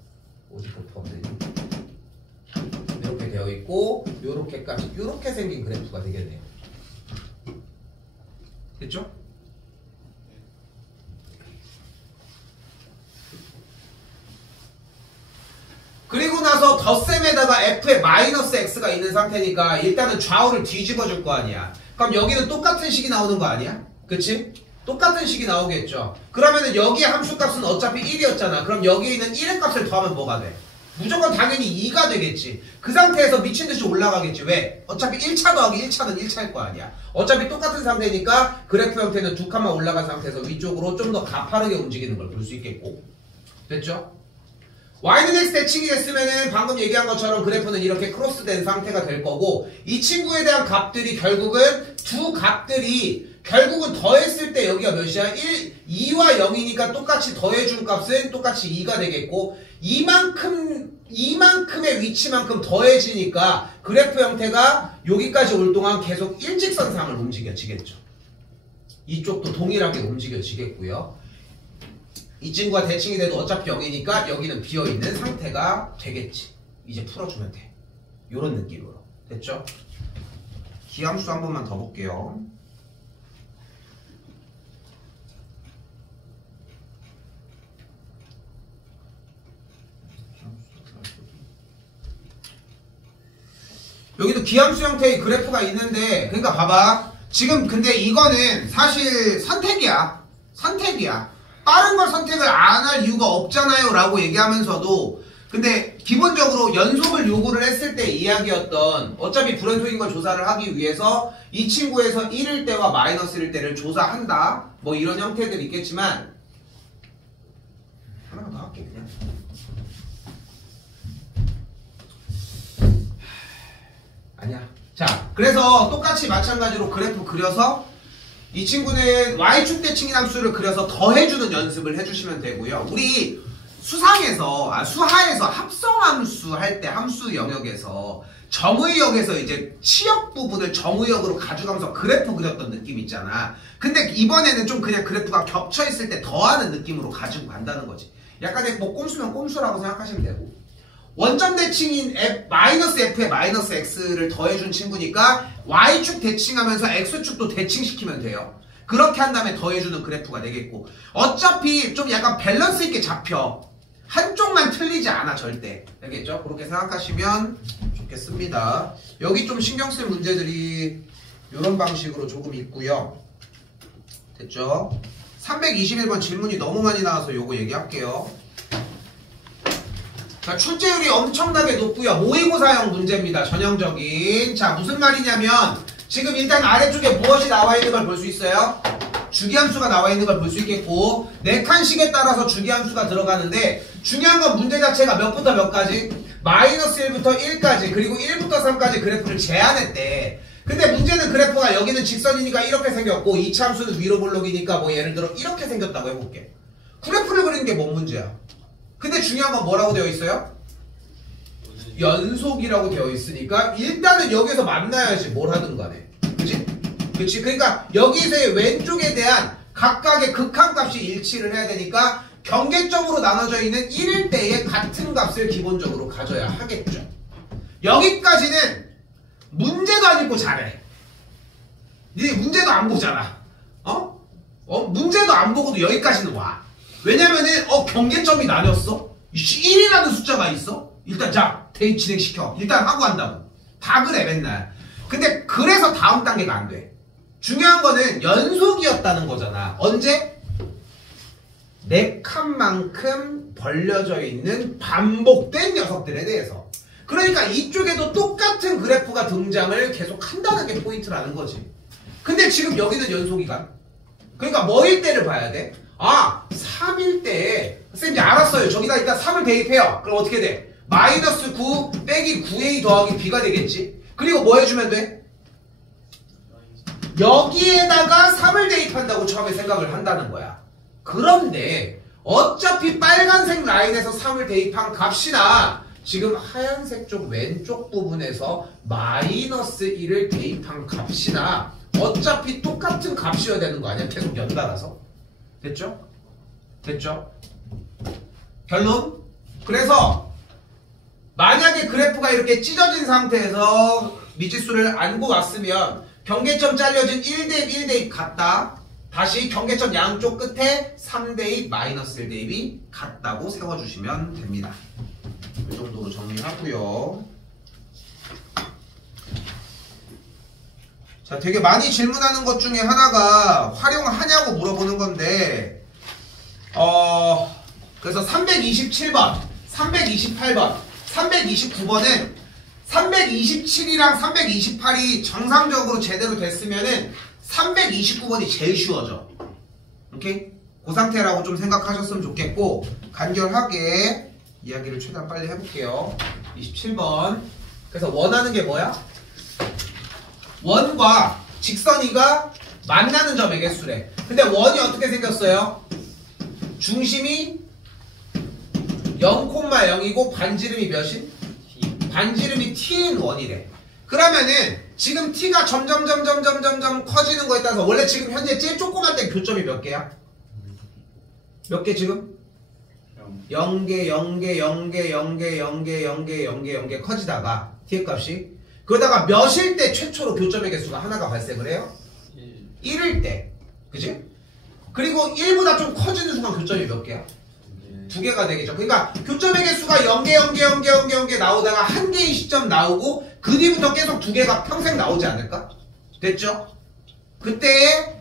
이렇게 되어 있고 요렇게까지 요렇게 생긴 그래프가 되겠네요. 됐죠? 그리고 나서 덧셈에다가 f에 마이너스 x가 있는 상태니까 일단은 좌우를 뒤집어 줄 거 아니야. 그럼 여기는 똑같은 식이 나오는 거 아니야? 그치? 똑같은 식이 나오겠죠. 그러면은 여기의 함수값은 어차피 1이었잖아. 그럼 여기에 있는 1의 값을 더하면 뭐가 돼? 무조건 당연히 2가 되겠지. 그 상태에서 미친듯이 올라가겠지. 왜? 어차피 1차 더하기 1차는 1차일 거 아니야. 어차피 똑같은 상태니까 그래프 형태는 두 칸만 올라간 상태에서 위쪽으로 좀 더 가파르게 움직이는 걸 볼 수 있겠고. 됐죠? y는 x 대칭이 됐으면은 방금 얘기한 것처럼 그래프는 이렇게 크로스된 상태가 될 거고, 이 친구에 대한 값들이 결국은 두 값들이 결국은 더했을 때 여기가 몇이야? 2와 0이니까 똑같이 더해준 값은 똑같이 2가 되겠고, 이만큼의 위치만큼 더해지니까 그래프 형태가 여기까지 올 동안 계속 일직선상을 움직여지겠죠. 이쪽도 동일하게 움직여지겠고요. 이 친구가 대칭이 돼도 어차피 0이니까 여기는 비어있는 상태가 되겠지. 이제 풀어주면 돼. 요런 느낌으로. 됐죠? 기함수 한 번만 더 볼게요. 여기도 기함수 형태의 그래프가 있는데, 그러니까 봐봐. 지금 근데 이거는 사실 선택이야. 빠른 걸 선택을 안 할 이유가 없잖아요 라고 얘기하면서도, 근데 기본적으로 연속을 요구를 했을 때 이야기였던, 어차피 불연속인 걸 조사를 하기 위해서 이 친구에서 1일 때와 마이너스 1일 때를 조사한다, 뭐 이런 형태들이 있겠지만, 하나만 더 할게 그냥. 아니야. 자, 그래서 똑같이 마찬가지로 그래프 그려서 이 친구는 y축 대칭인 함수를 그려서 더해주는 연습을 해주시면 되고요. 우리 수하에서 합성함수 할 때 함수 영역에서 정의역에서 이제 치역 부분을 정의역으로 가져가면서 그래프 그렸던 느낌 있잖아. 근데 이번에는 좀 그냥 그래프가 겹쳐있을 때 더하는 느낌으로 가지고 간다는 거지. 약간의 뭐 꼼수면 꼼수라고 생각하시면 되고, 원점 대칭인 f에 마이너스 x를 더해준 친구니까 y축 대칭하면서 x축도 대칭시키면 돼요. 그렇게 한 다음에 더해주는 그래프가 되겠고, 어차피 좀 약간 밸런스 있게 잡혀. 한쪽만 틀리지 않아 절대. 알겠죠? 그렇게 생각하시면 좋겠습니다. 여기 좀 신경 쓸 문제들이 이런 방식으로 조금 있고요. 됐죠? 321번 질문이 너무 많이 나와서 요거 얘기할게요. 자, 출제율이 엄청나게 높고요. 모의고사형 문제입니다. 전형적인. 자, 무슨 말이냐면 지금 일단 아래쪽에 무엇이 나와 있는 걸 볼 수 있어요? 주기함수가 나와 있는 걸 볼 수 있겠고, 4칸씩에 따라서 주기함수가 들어가는데, 중요한 건 문제 자체가 몇부터 몇까지? 마이너스 1부터 1까지, 그리고 1부터 3까지 그래프를 제한했대. 근데 문제는 그래프가 여기는 직선이니까 이렇게 생겼고, 2차 함수는 위로 볼록이니까 뭐 예를 들어 이렇게 생겼다고 해볼게. 그래프를 그리는 게 뭔 문제야? 근데 중요한 건 뭐라고 되어 있어요? 연속이라고 되어 있으니까 일단은 여기서 만나야지 뭘 하든 간에. 그치? 그치? 그러니까 여기서의 왼쪽에 대한 각각의 극한값이 일치를 해야 되니까 경계점으로 나눠져 있는 1일 때의 같은 값을 기본적으로 가져야 하겠죠. 여기까지는 문제도 안 읽고 잘해. 니네 문제도 안 보잖아. 문제도 안 보고도 여기까지는 와. 왜냐면은 경계점이 나뉘었어? 1이라는 숫자가 있어? 일단 자 대입 진행시켜. 일단 하고 한다고. 다 그래 맨날. 근데 그래서 다음 단계가 안 돼. 중요한 거는 연속이었다는 거잖아. 언제? 4칸만큼 벌려져 있는 반복된 녀석들에 대해서. 그러니까 이쪽에도 똑같은 그래프가 등장을 계속 한다는 게 포인트라는 거지. 근데 지금 여기는 연속이가. 그러니까 뭐일 때를 봐야 돼? 3일 때 쌤이 알았어요. 저기다 일단 3을 대입해요. 그럼 어떻게 돼? 마이너스 9 빼기 9a 더하기 b가 되겠지. 그리고 뭐 해주면 돼? 여기에다가 3을 대입한다고 처음에 생각을 한다는 거야. 그런데 어차피 빨간색 라인에서 3을 대입한 값이나 지금 하얀색 쪽 왼쪽 부분에서 마이너스 1을 대입한 값이나 어차피 똑같은 값이어야 되는 거 아니야? 계속 연달아서. 됐죠? 됐죠? 결론? 그래서 만약에 그래프가 이렇게 찢어진 상태에서 미지수를 안고 왔으면 경계점 잘려진 1대입 1대입 같다. 다시 경계점 양쪽 끝에 3대입 마이너스 1대입이 같다고 세워주시면 됩니다. 이 정도로 정리하고요. 자, 되게 많이 질문하는 것 중에 하나가 활용하냐고 물어보는 건데 그래서 327번, 328번, 329번은 327이랑 328이 정상적으로 제대로 됐으면은 329번이 제일 쉬워져. 오케이? 그 상태라고 좀 생각하셨으면 좋겠고, 간결하게 이야기를 최대한 빨리 해볼게요. 27번. 그래서 원하는 게 뭐야? 원과 직선이가 만나는 점의 개수래. 근데 원이 어떻게 생겼어요? 중심이 0,0이고 반지름이 몇인? 반지름이 t인 원이래. 그러면은 지금 t가 점점 커지는 거에 따라서 원래 지금 현재 제일 조그만 때 교점이 몇 개야? 몇 개 지금? 0개 커지다가 t의 값이 그러다가 몇일 때 최초로 교점의 개수가 하나가 발생을 해요? 1일 때. 그치? 그리고 1보다 좀 커지는 순간 교점이 몇 개야? 2개가 되겠죠. 그러니까 교점의 개수가 0개 나오다가 1개의 시점 나오고 그 뒤부터 계속 2개가 평생 나오지 않을까? 됐죠? 그때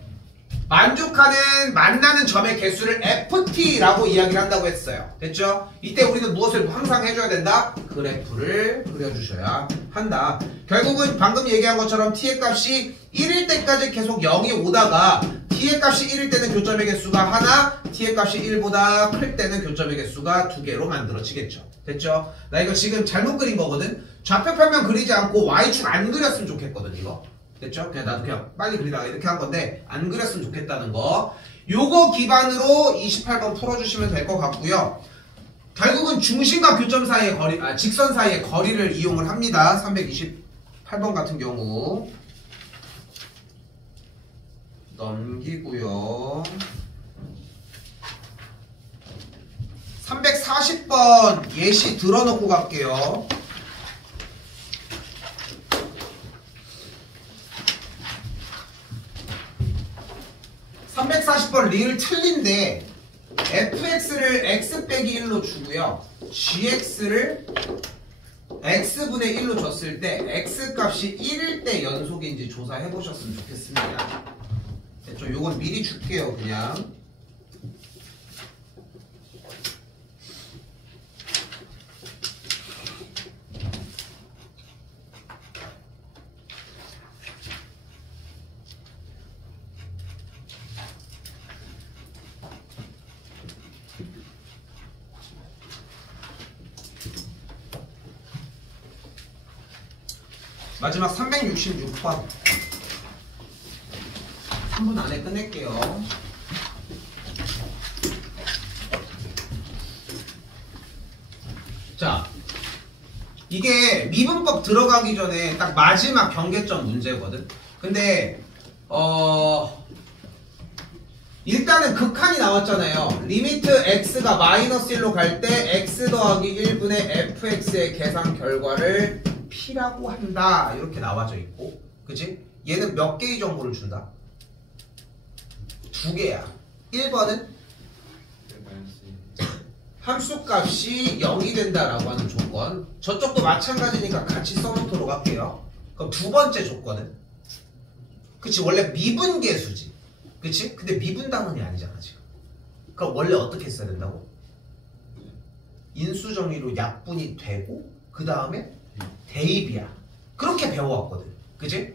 만족하는 만나는 점의 개수를 FT라고 이야기를 한다고 했어요. 됐죠? 이때 우리는 무엇을 항상 해줘야 된다? 그래프를 그려주셔야 한다. 결국은 방금 얘기한 것처럼 t의 값이 1일 때까지 계속 0이 오다가 t의 값이 1일 때는 교점의 개수가 하나, t의 값이 1보다 클 때는 교점의 개수가 2개로 만들어지겠죠. 됐죠? 나 이거 지금 잘못 그린 거거든? 좌표 평면 그리지 않고 y축 안 그렸으면 좋겠거든, 이거. 됐죠? 그냥 나도 그냥 빨리 그리다가 이렇게 한 건데 안 그렸으면 좋겠다는 거. 요거 기반으로 28번 풀어주시면 될 것 같고요. 결국은 중심과 교점 사이의 거리, 직선 사이의 거리를 이용을 합니다. 328번 같은 경우 넘기고요. 340번 예시 들어놓고 갈게요. 340번 리을 틀린데 fx를 x 빼기 1로 주고요. gx를 x분의 1로 줬을 때 x 값이 1일 때 연속인지 조사해 보셨으면 좋겠습니다. 됐죠? 요건 미리 줄게요. 그냥 마지막 366번 3분 안에 끝낼게요. 자, 이게 미분법 들어가기 전에 딱 마지막 경계점 문제거든. 근데 일단은 극한이 나왔잖아요. 리미트 x가 마이너스 1로 갈 때 x 더하기 1분의 fx의 계산 결과를 p라고 한다. 이렇게 나와져 있고, 그치? 얘는 몇 개의 정보를 준다? 2개야. 1번은 함수값이 0이 된다라고 하는 조건. 저쪽도 마찬가지니까 같이 써놓도록 할게요. 그럼 두 번째 조건은? 그치? 원래 미분계수지. 그치? 근데 미분단원이 아니잖아 지금. 그럼 원래 어떻게 써야 된다고? 인수정리로 약분이 되고 그 다음에 대입이야. 그렇게 배워왔거든. 그치?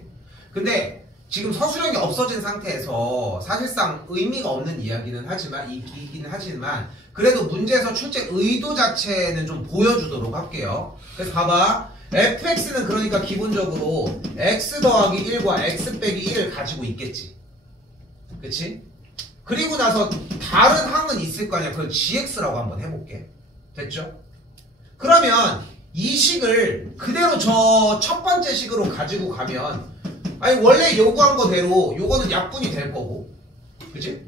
근데 지금 서술형이 없어진 상태에서 사실상 의미가 없는 이야기는 하지만 그래도 문제에서 출제 의도 자체는 좀 보여주도록 할게요. 그래서 봐봐. fx는 그러니까 기본적으로 x 더하기 1과 x 빼기 1을 가지고 있겠지. 그치? 그리고 나서 다른 항은 있을 거 아니야. 그걸 gx라고 한번 해볼게. 됐죠? 그러면 이 식을 그대로 저 첫 번째 식으로 가지고 가면 아니 원래 요구한 거대로 요거는 약분이 될 거고 그치?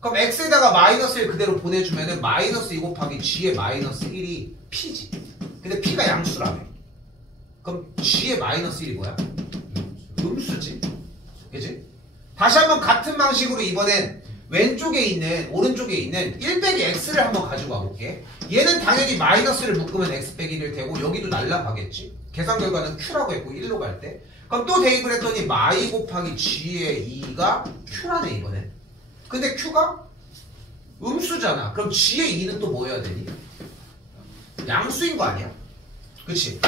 그럼 x에다가 마이너스 1 그대로 보내주면은 마이너스 2 곱하기 g의 마이너스 1이 p지. 근데 p가 양수라며. 그럼 g의 마이너스 1이 뭐야? 음수지. 그치? 다시 한번 같은 방식으로 이번엔 왼쪽에 있는 오른쪽에 있는 1 빼기 x를 한번 가지고 와볼게. 얘는 당연히 마이너스를 묶으면 x 빼기 1일 테고 여기도 날라가겠지. 계산 결과는 q라고 했고 1로 갈 때. 그럼 또 대입을 했더니 마이 곱하기 g의 2가 q라네 이번엔. 근데 q가 음수잖아. 그럼 g의 2는 또 뭐 해야 되니? 양수인 거 아니야? 그치?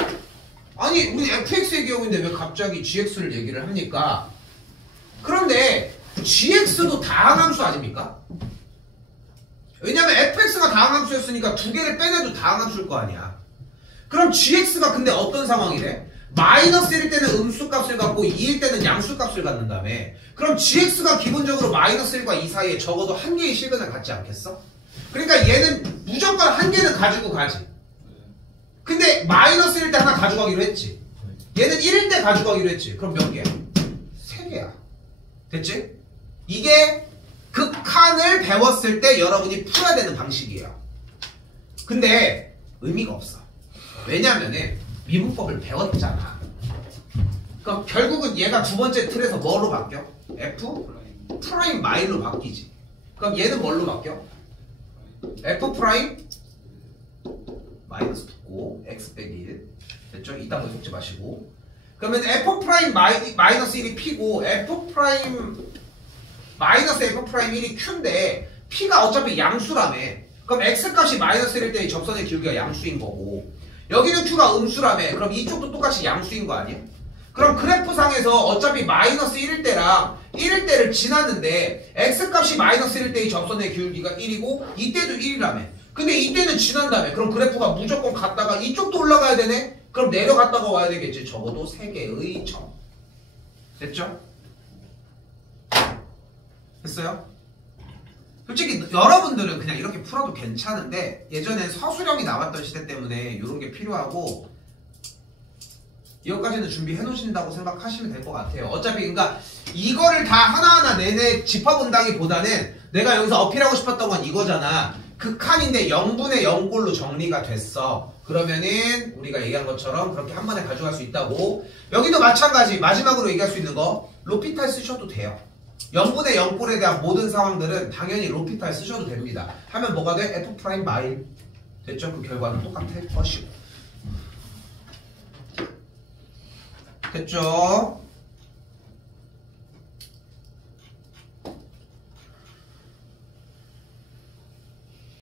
아니 우리 fx의 경우인데 왜 갑자기 gx를 얘기를 합니까? 그런데 gx도 다항함수 아닙니까? 왜냐면 fx가 다항함수였으니까 두 개를 빼내도 다항함수일 거 아니야. 그럼 gx가 근데 어떤 상황이래? 마이너스 1일 때는 음수값을 갖고 2일 때는 양수값을 갖는다며. 그럼 gx가 기본적으로 마이너스 1과 2 사이에 적어도 한 개의 실근을 갖지 않겠어? 그러니까 얘는 무조건 한 개는 가지고 가지. 근데 마이너스 1일 때 하나 가져가기로 했지. 얘는 1일 때 가져가기로 했지. 그럼 몇 개야? 3개야. 됐지? 이게 극한을 배웠을 때 여러분이 풀어야 되는 방식이에요. 근데 의미가 없어. 왜냐면은 미분법을 배웠잖아. 그럼 결국은 얘가 두 번째 틀에서 뭐로 바뀌어? f 프라임 마일로 바뀌지. 그럼 얘는 뭘로 바뀌어? f 프라임 마이너스 2고 x 빼기 1. 됐죠? 이딴 거 속지 마시고. 그러면 f 프라임 마이너스 1이 p고 f 프라임 마이너스 f 프라임 1이 q인데 p가 어차피 양수라며. 그럼 x 값이 마이너스 1일 때 이 접선의 기울기가 양수인 거고 여기는 q가 음수라며. 그럼 이쪽도 똑같이 양수인 거 아니야? 그럼 그래프상에서 어차피 마이너스 1일 때랑 1일 때를 지났는데 x 값이 마이너스 1일 때 이 접선의 기울기가 1이고 이때도 1이라며. 근데 이때는 지난다며. 그럼 그래프가 무조건 갔다가 이쪽도 올라가야 되네? 그럼 내려갔다가 와야 되겠지. 적어도 3개의 점. 됐죠? 됐어요? 솔직히 여러분들은 그냥 이렇게 풀어도 괜찮은데 예전엔 서술형이 나왔던 시대 때문에 이런 게 필요하고 이것까지는 준비해 놓으신다고 생각하시면 될 것 같아요. 어차피 그러니까 이거를 다 하나하나 내내 짚어본다기보다는 내가 여기서 어필하고 싶었던 건 이거잖아. 극한인데 0분의 0꼴로 정리가 됐어. 그러면은 우리가 얘기한 것처럼 그렇게 한 번에 가져갈 수 있다고. 여기도 마찬가지. 마지막으로 얘기할 수 있는 거 로피탈 쓰셔도 돼요. 0분의 0꼴에 대한 모든 상황들은 당연히 로피탈 쓰셔도 됩니다. 하면 뭐가 돼? f 프라임 마일. 됐죠? 그 결과는 똑같을 것이고. 됐죠?